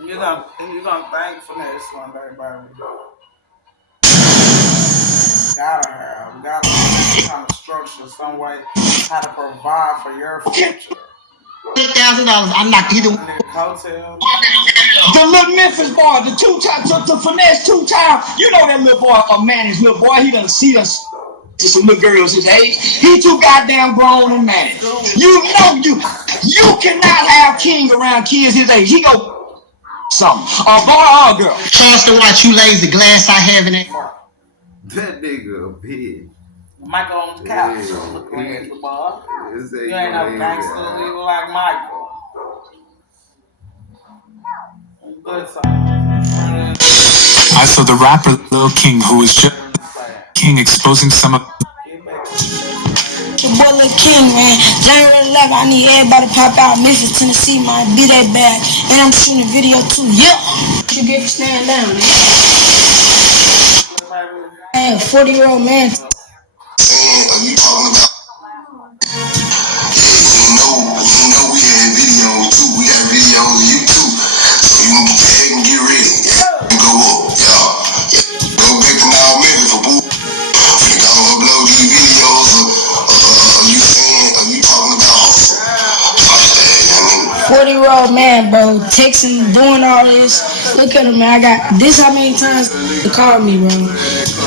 You're gonna thank Finesse one day, baby. We gotta have some kind of structure, some way how to provide for your future. $10,000, I'm not either. Hotel. The little Memphis boy, the finesse2times. You know that little boy, a managed little boy. He done see us to some little girls his age. He too goddamn grown and managed. You know you cannot have King around kids his age. He go something. A boy or a girl. Chance to watch you lazy glass I have in it. That nigga a bitch. Michael on the couch. Look like the boy. You ain't no gangster leader like Michael. Good song. I saw the rapper Lil King, who was just King, exposing some of Your boy Lil King, man. January 11th, I need everybody to pop out. Memphis, Tennessee, man. Be that bad. And I'm shooting a video too. Yeah. What you get for staying down, man? Man, 40-year-old man. Are you talking about? You know we had videos too. We got videos of you too. So you can tag and get ready. And go up, y'all. Go back to now Memphis for boo. We gonna upload these videos of you saying, are you talking about hustle? 40-year-old man, bro, texting, doing all this. Look at him, man. I got this how many times he called me, bro.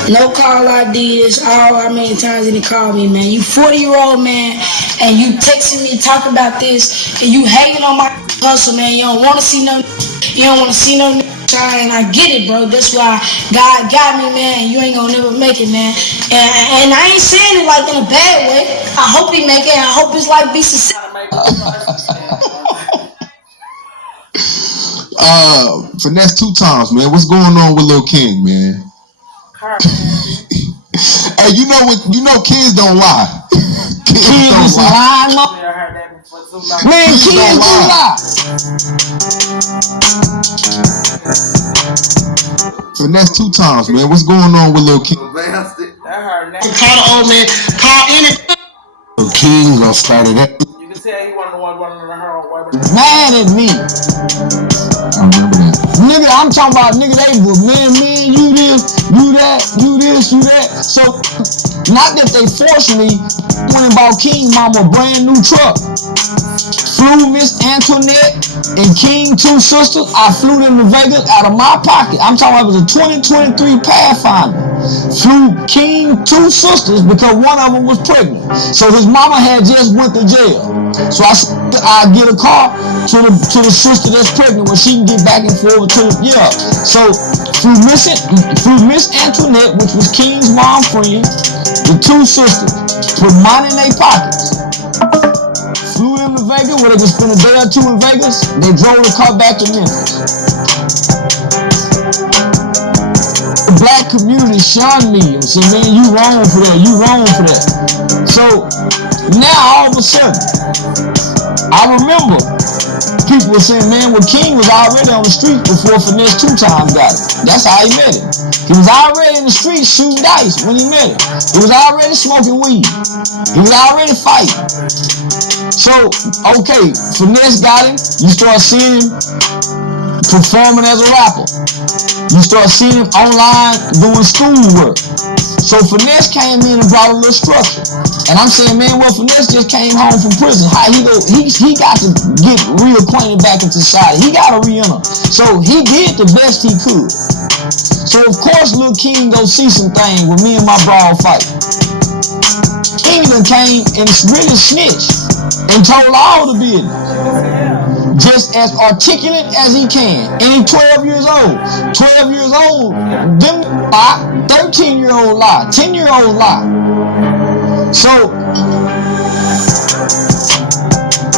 No call ID, this all how many times he called me, man. You 40-year-old man, and you texting me, talking about this, and you hating on my hustle, man. You don't want to see no, and I get it, bro. That's why God got me, man. You ain't gonna never make it, man. And I ain't saying it like in a bad way. I hope he make it. I hope his life be successful. Finesse2times, man. What's going on with Lil King, man? Hey, you know what? You know kids don't lie. Kids don't lie. Man, King do lie. Finesse2times, man. What's going on with Lil King? Call the old man. Call any. Lil King gonna start it up. You can tell he wasn't the one running around. Mad at me. Nigga, I'm talking about nigga, they was man, you this, you that, you this, you that. So, not that they forced me, went and bought King Mama a brand new truck. Flew Miss Antoinette and King two sisters. I flew them to Vegas out of my pocket. I'm talking about it was a 2023 Pathfinder. Flew King two sisters because one of them was pregnant. So his mama had just went to jail. So I get a car to the sister that's pregnant when she can get back and forth to yeah. So through Miss Antoinette, which was King's mom friend, the two sisters put money in their pockets. Flew them to Vegas where they could spend a day or two in Vegas. They drove the car back to Memphis. The black community shunned me and said, man, you wrong for that, you wrong for that. So now all of a sudden, I remember people were saying, man, well, King was already on the streets before finesse2times got it. That's how he met him. He was already in the streets shooting dice when he met him. He was already smoking weed. He was already fighting. So, okay, Finesse got him. You start seeing him performing as a rapper. You start seeing him online doing schoolwork. So Finesse came in and brought a little structure. And I'm saying, man, well, Finesse just came home from prison. How he got to get reacquainted back into society. He got to re-enter. So he did the best he could. So of course, Lil King go see some things with me and my broad fight. King done came and really snitched and told all the business. Just as articulate as he can. And he's 12 years old. 12 years old, them lie, 13-year-old lie, 10-year-old lie. So,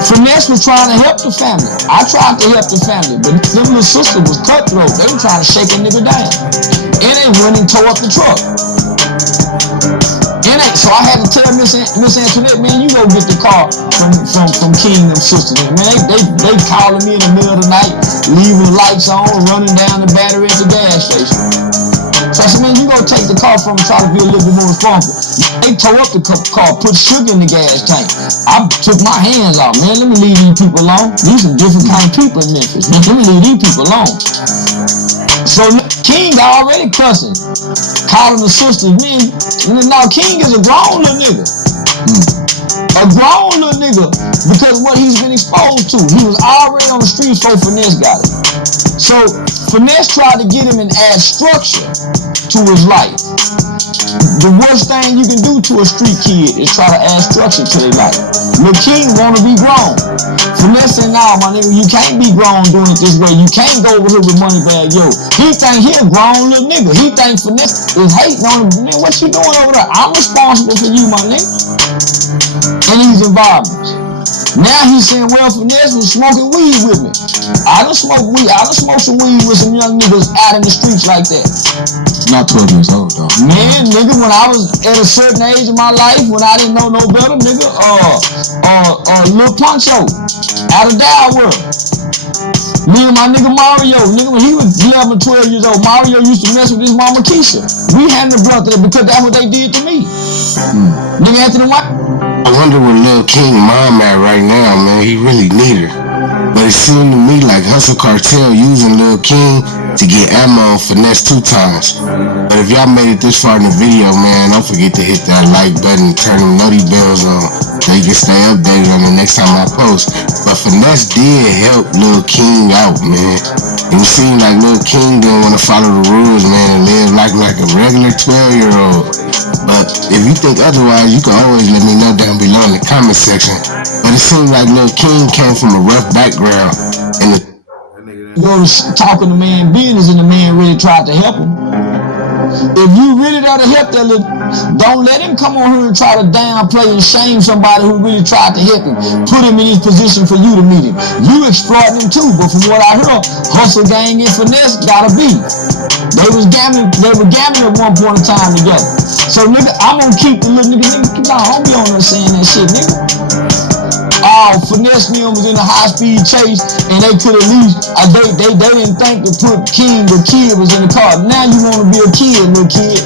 Finesse was trying to help the family. I tried to help the family, but them little sister was cutthroat. They were trying to shake a nigga down. And they went and tore up the truck. So I had to tell Miss Antoinette, man, you go get the car from King them sisters. Man, they calling me in the middle of the night, leaving the lights on, running down the battery at the gas station. So I said, man, you go take the car from me, try to be a little bit more responsible. They tore up the car, put sugar in the gas tank. I took my hands off, man, let me leave these people alone. These are different kind of people in Memphis. Man, let me leave these people alone. So King already cussing, calling the sisters, man. Now King is a grown little nigga. A grown little nigga because of what he's been exposed to. He was already on the streets before Finesse got it. So Finesse tried to get him and add structure to his life. The worst thing you can do to a street kid is try to add structure to their life. Lil King wanna be grown. Finesse said, nah, my nigga, you can't be grown doing it this way. You can't go over here with money bag, yo. He think he a grown little nigga. He think Finesse is hating on him. Man, what you doing over there? I'm responsible for you, my nigga. In these environments. Now he's saying, well, Finesse was smoking weed with me. I done smoked weed. I done smoked some weed with some young niggas out in the streets like that. Not 12 years old, though. Man, nigga, when I was at a certain age of my life, when I didn't know no better, nigga, Lil Poncho, out of Dow World. Me and my nigga Mario, nigga, when he was 11, 12 years old, Mario used to mess with his mama Keisha. We had the brother because that's what they did to me. Nigga Anthony White. I wonder where Lil King mom at right now, man. He really need her. But it seemed to me like Hustle Cartel using Lil King to get ammo on finesse2times. But if y'all made it this far in the video, man, don't forget to hit that like button and turn them nutty bells on so you can stay updated on the next time I post. But Finesse did help Lil King out, man. It seemed like Lil King didn't want to follow the rules, man, and live like a regular 12-year-old. But if you think otherwise, you can always let me know down below in the comment section. But it seems like Lil King came from a rough background. And go to talking to man business and the man really tried to help him. If you really got to help that little, don't let him come on here and try to downplay and shame somebody who really tried to help him. Put him in his position for you to meet him. You exploiting him too, but from what I heard, Hustle Gang and Finesse gotta be. They were gambling at one point in time together. So nigga, I'm gonna keep the little nigga, nah, don't be on there saying that shit, nigga. Oh, Finesse rest of them was in a high-speed chase, and they could at least, they didn't think to put King, the kid was in the car. Now you want to be a kid, little kid.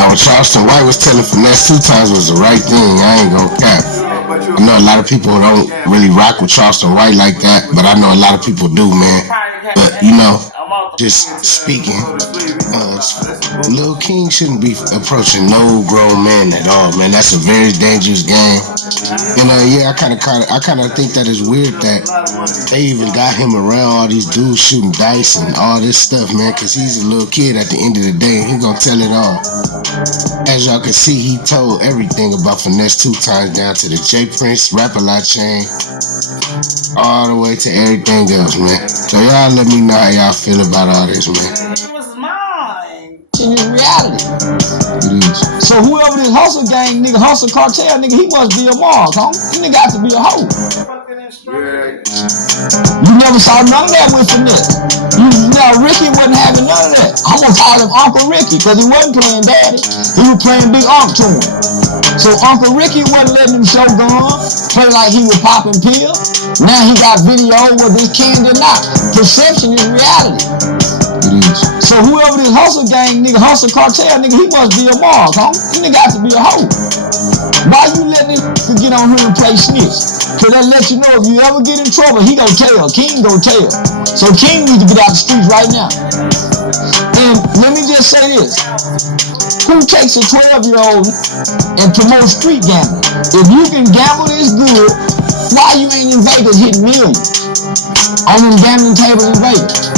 Now, what Charleston White was telling Finesse2Times was the right thing. I ain't gonna cap. I know a lot of people don't really rock with Charleston White like that, but I know a lot of people do, man. But, you know, just speaking, Lil King shouldn't be approaching no grown man at all, man. That's a very dangerous game. And yeah, I kind of think that is weird that they even got him around all these dudes shooting dice and all this stuff, man, because he's a little kid at the end of the day, and he gonna tell it all. As y'all can see, he told everything about Finesse2Times down to the J Prince Rap-A-Lot chain, all the way to everything else, man. So y'all let me know how y'all feel about all this, man. It was mine. In reality. It is. So whoever this hustle gang nigga, hustle cartel nigga, he must be a mark, huh? He nigga got to be a hoe. You never saw none of that with Finesse. Ricky wasn't having none of that. I'm gonna call him Uncle Ricky, because he wasn't playing daddy. He was playing big Unc to him. So Uncle Ricky wasn't letting him show guns, play like he was popping pills. Now he got video whether it's candy or not. Perception is reality. It is. So whoever this hustle gang nigga, hustle cartel nigga, he must be a mark, huh? He nigga got to be a hoe. Why you letting this nigga get on here and play snitch? Cause that let you know if you ever get in trouble, he gon' tell. King gon' tell. So King needs to get out the streets right now. And let me just say this. Who takes a 12-year-old and promotes street gambling? If you can gamble this good, why you ain't in Vegas hitting millions on them gambling tables in Vegas?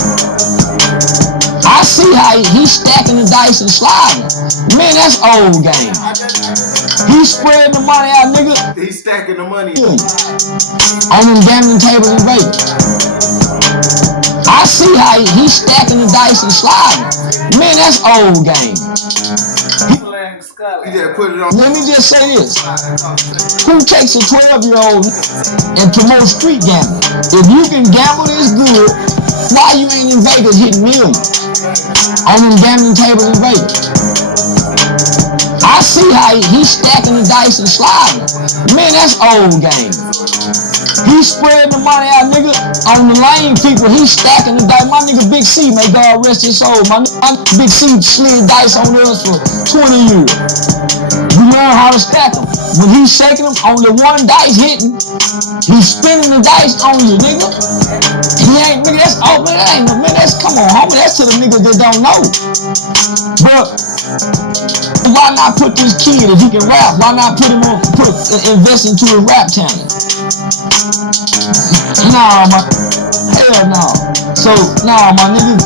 I see how he's stacking the dice and sliding. Man, that's old game. He's spreading the money out, nigga. He's stacking the money on them gambling tables in Vegas. I see how he's stacking the dice and sliding. Man, that's old game. Let me just say this. Who takes a 12-year-old and promotes street gambling? If you can gamble this good, why you ain't in Vegas hitting millions on them gambling tables in Vegas? I see how he's stacking the dice and sliding. Man, that's old game. He's spreading the money out, nigga, on the lame people. He's stacking the dice. My nigga Big C, may God rest his soul. My Big C slid dice on us for 20 years. You learn how to stack them. When he's shaking them, only one dice hitting. He's spinning the dice on you, nigga. He ain't, nigga, that's, oh man, that ain't, man, that's, come on, homie, that's to the niggas that don't know. But why not put this kid, if he can rap, why not invest into his rap talent? Nah, hell no. So, nah, my nigga,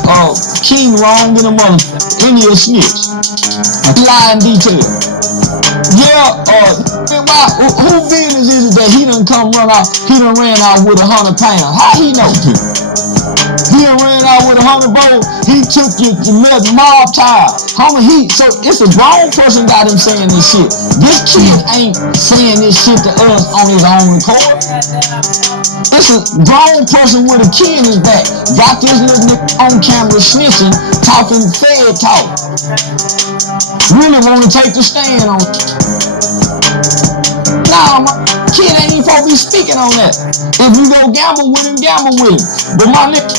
King wrong in a motherfucker. Any a snitch. Lying detail. Yeah, who business is it that he done come run off, he done ran out with 100 pounds? How he know? He done ran out with 100 bowls. He took your mob tire. Homie, so it's a grown person got him saying this shit. This kid ain't saying this shit to us on his own record. It's a grown person with a key in his back. Got this little nigga on camera snitching, talking Fed talk. Really want to take the stand on. Nah, my kid ain't even supposed to be speaking on that. If you go gamble with him, gamble with him. But my nigga,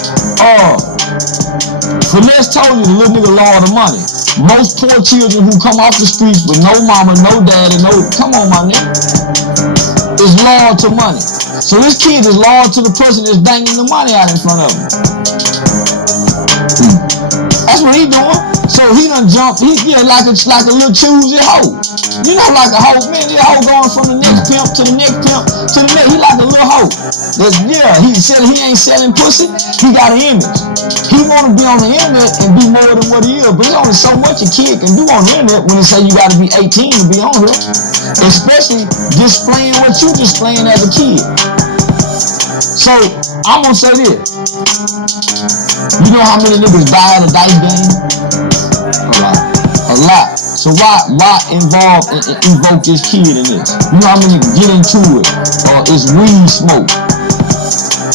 Finesse told you the little nigga loyal to money. Most poor children who come off the streets with no mama, no daddy, come on my nigga, is loyal to money. So this kid is loyal to the person that's banging the money out in front of him. That's what he doing. So he done jumped, like a little choosy hoe. You know, like a hoe, man, this hoe going from the next pimp to the next pimp to the next. He like a little hoe. He said he ain't selling pussy, he got an image. He wanna be on the internet and be more than what he is, but there's only so much a kid can do on the internet when they say you gotta be 18 to be on here. Especially displaying what you displaying as a kid. So, I'm gonna say this. You know how many niggas die in a dice game? A lot. So why invoke this kid in this? You know how many get into it? Or it's weed smoke.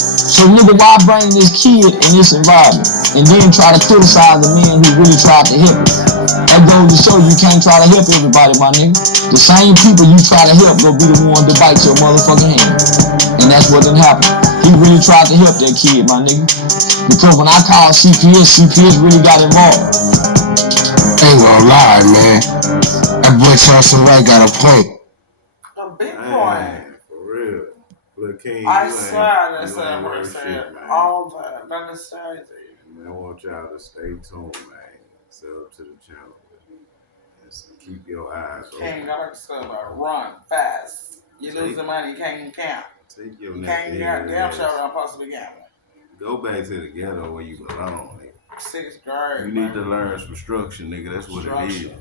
So nigga, why bring this kid in this environment? And then try to criticize the man who really tried to help him? That goes to show you can't try to help everybody, my nigga. The same people you try to help go be the one to bite your motherfucking hand. And that's what done happened. He really tried to help that kid, my nigga. Because when I called CPS really got involved. Ain't gonna lie, man. That boy Charleston White got a point. A big point. For real. Look, King, I swear that's that person all the time. Understand it. Man, I want y'all to stay tuned, man. Sub to the channel. Keep your eyes open. King gotta run fast. You lose the money, you can't count. Take your you can't damn sure I'm supposed to be gambling. Go back to the ghetto where you belong, nigga. 6th grade. You need to learn some structure, nigga. That's what it is.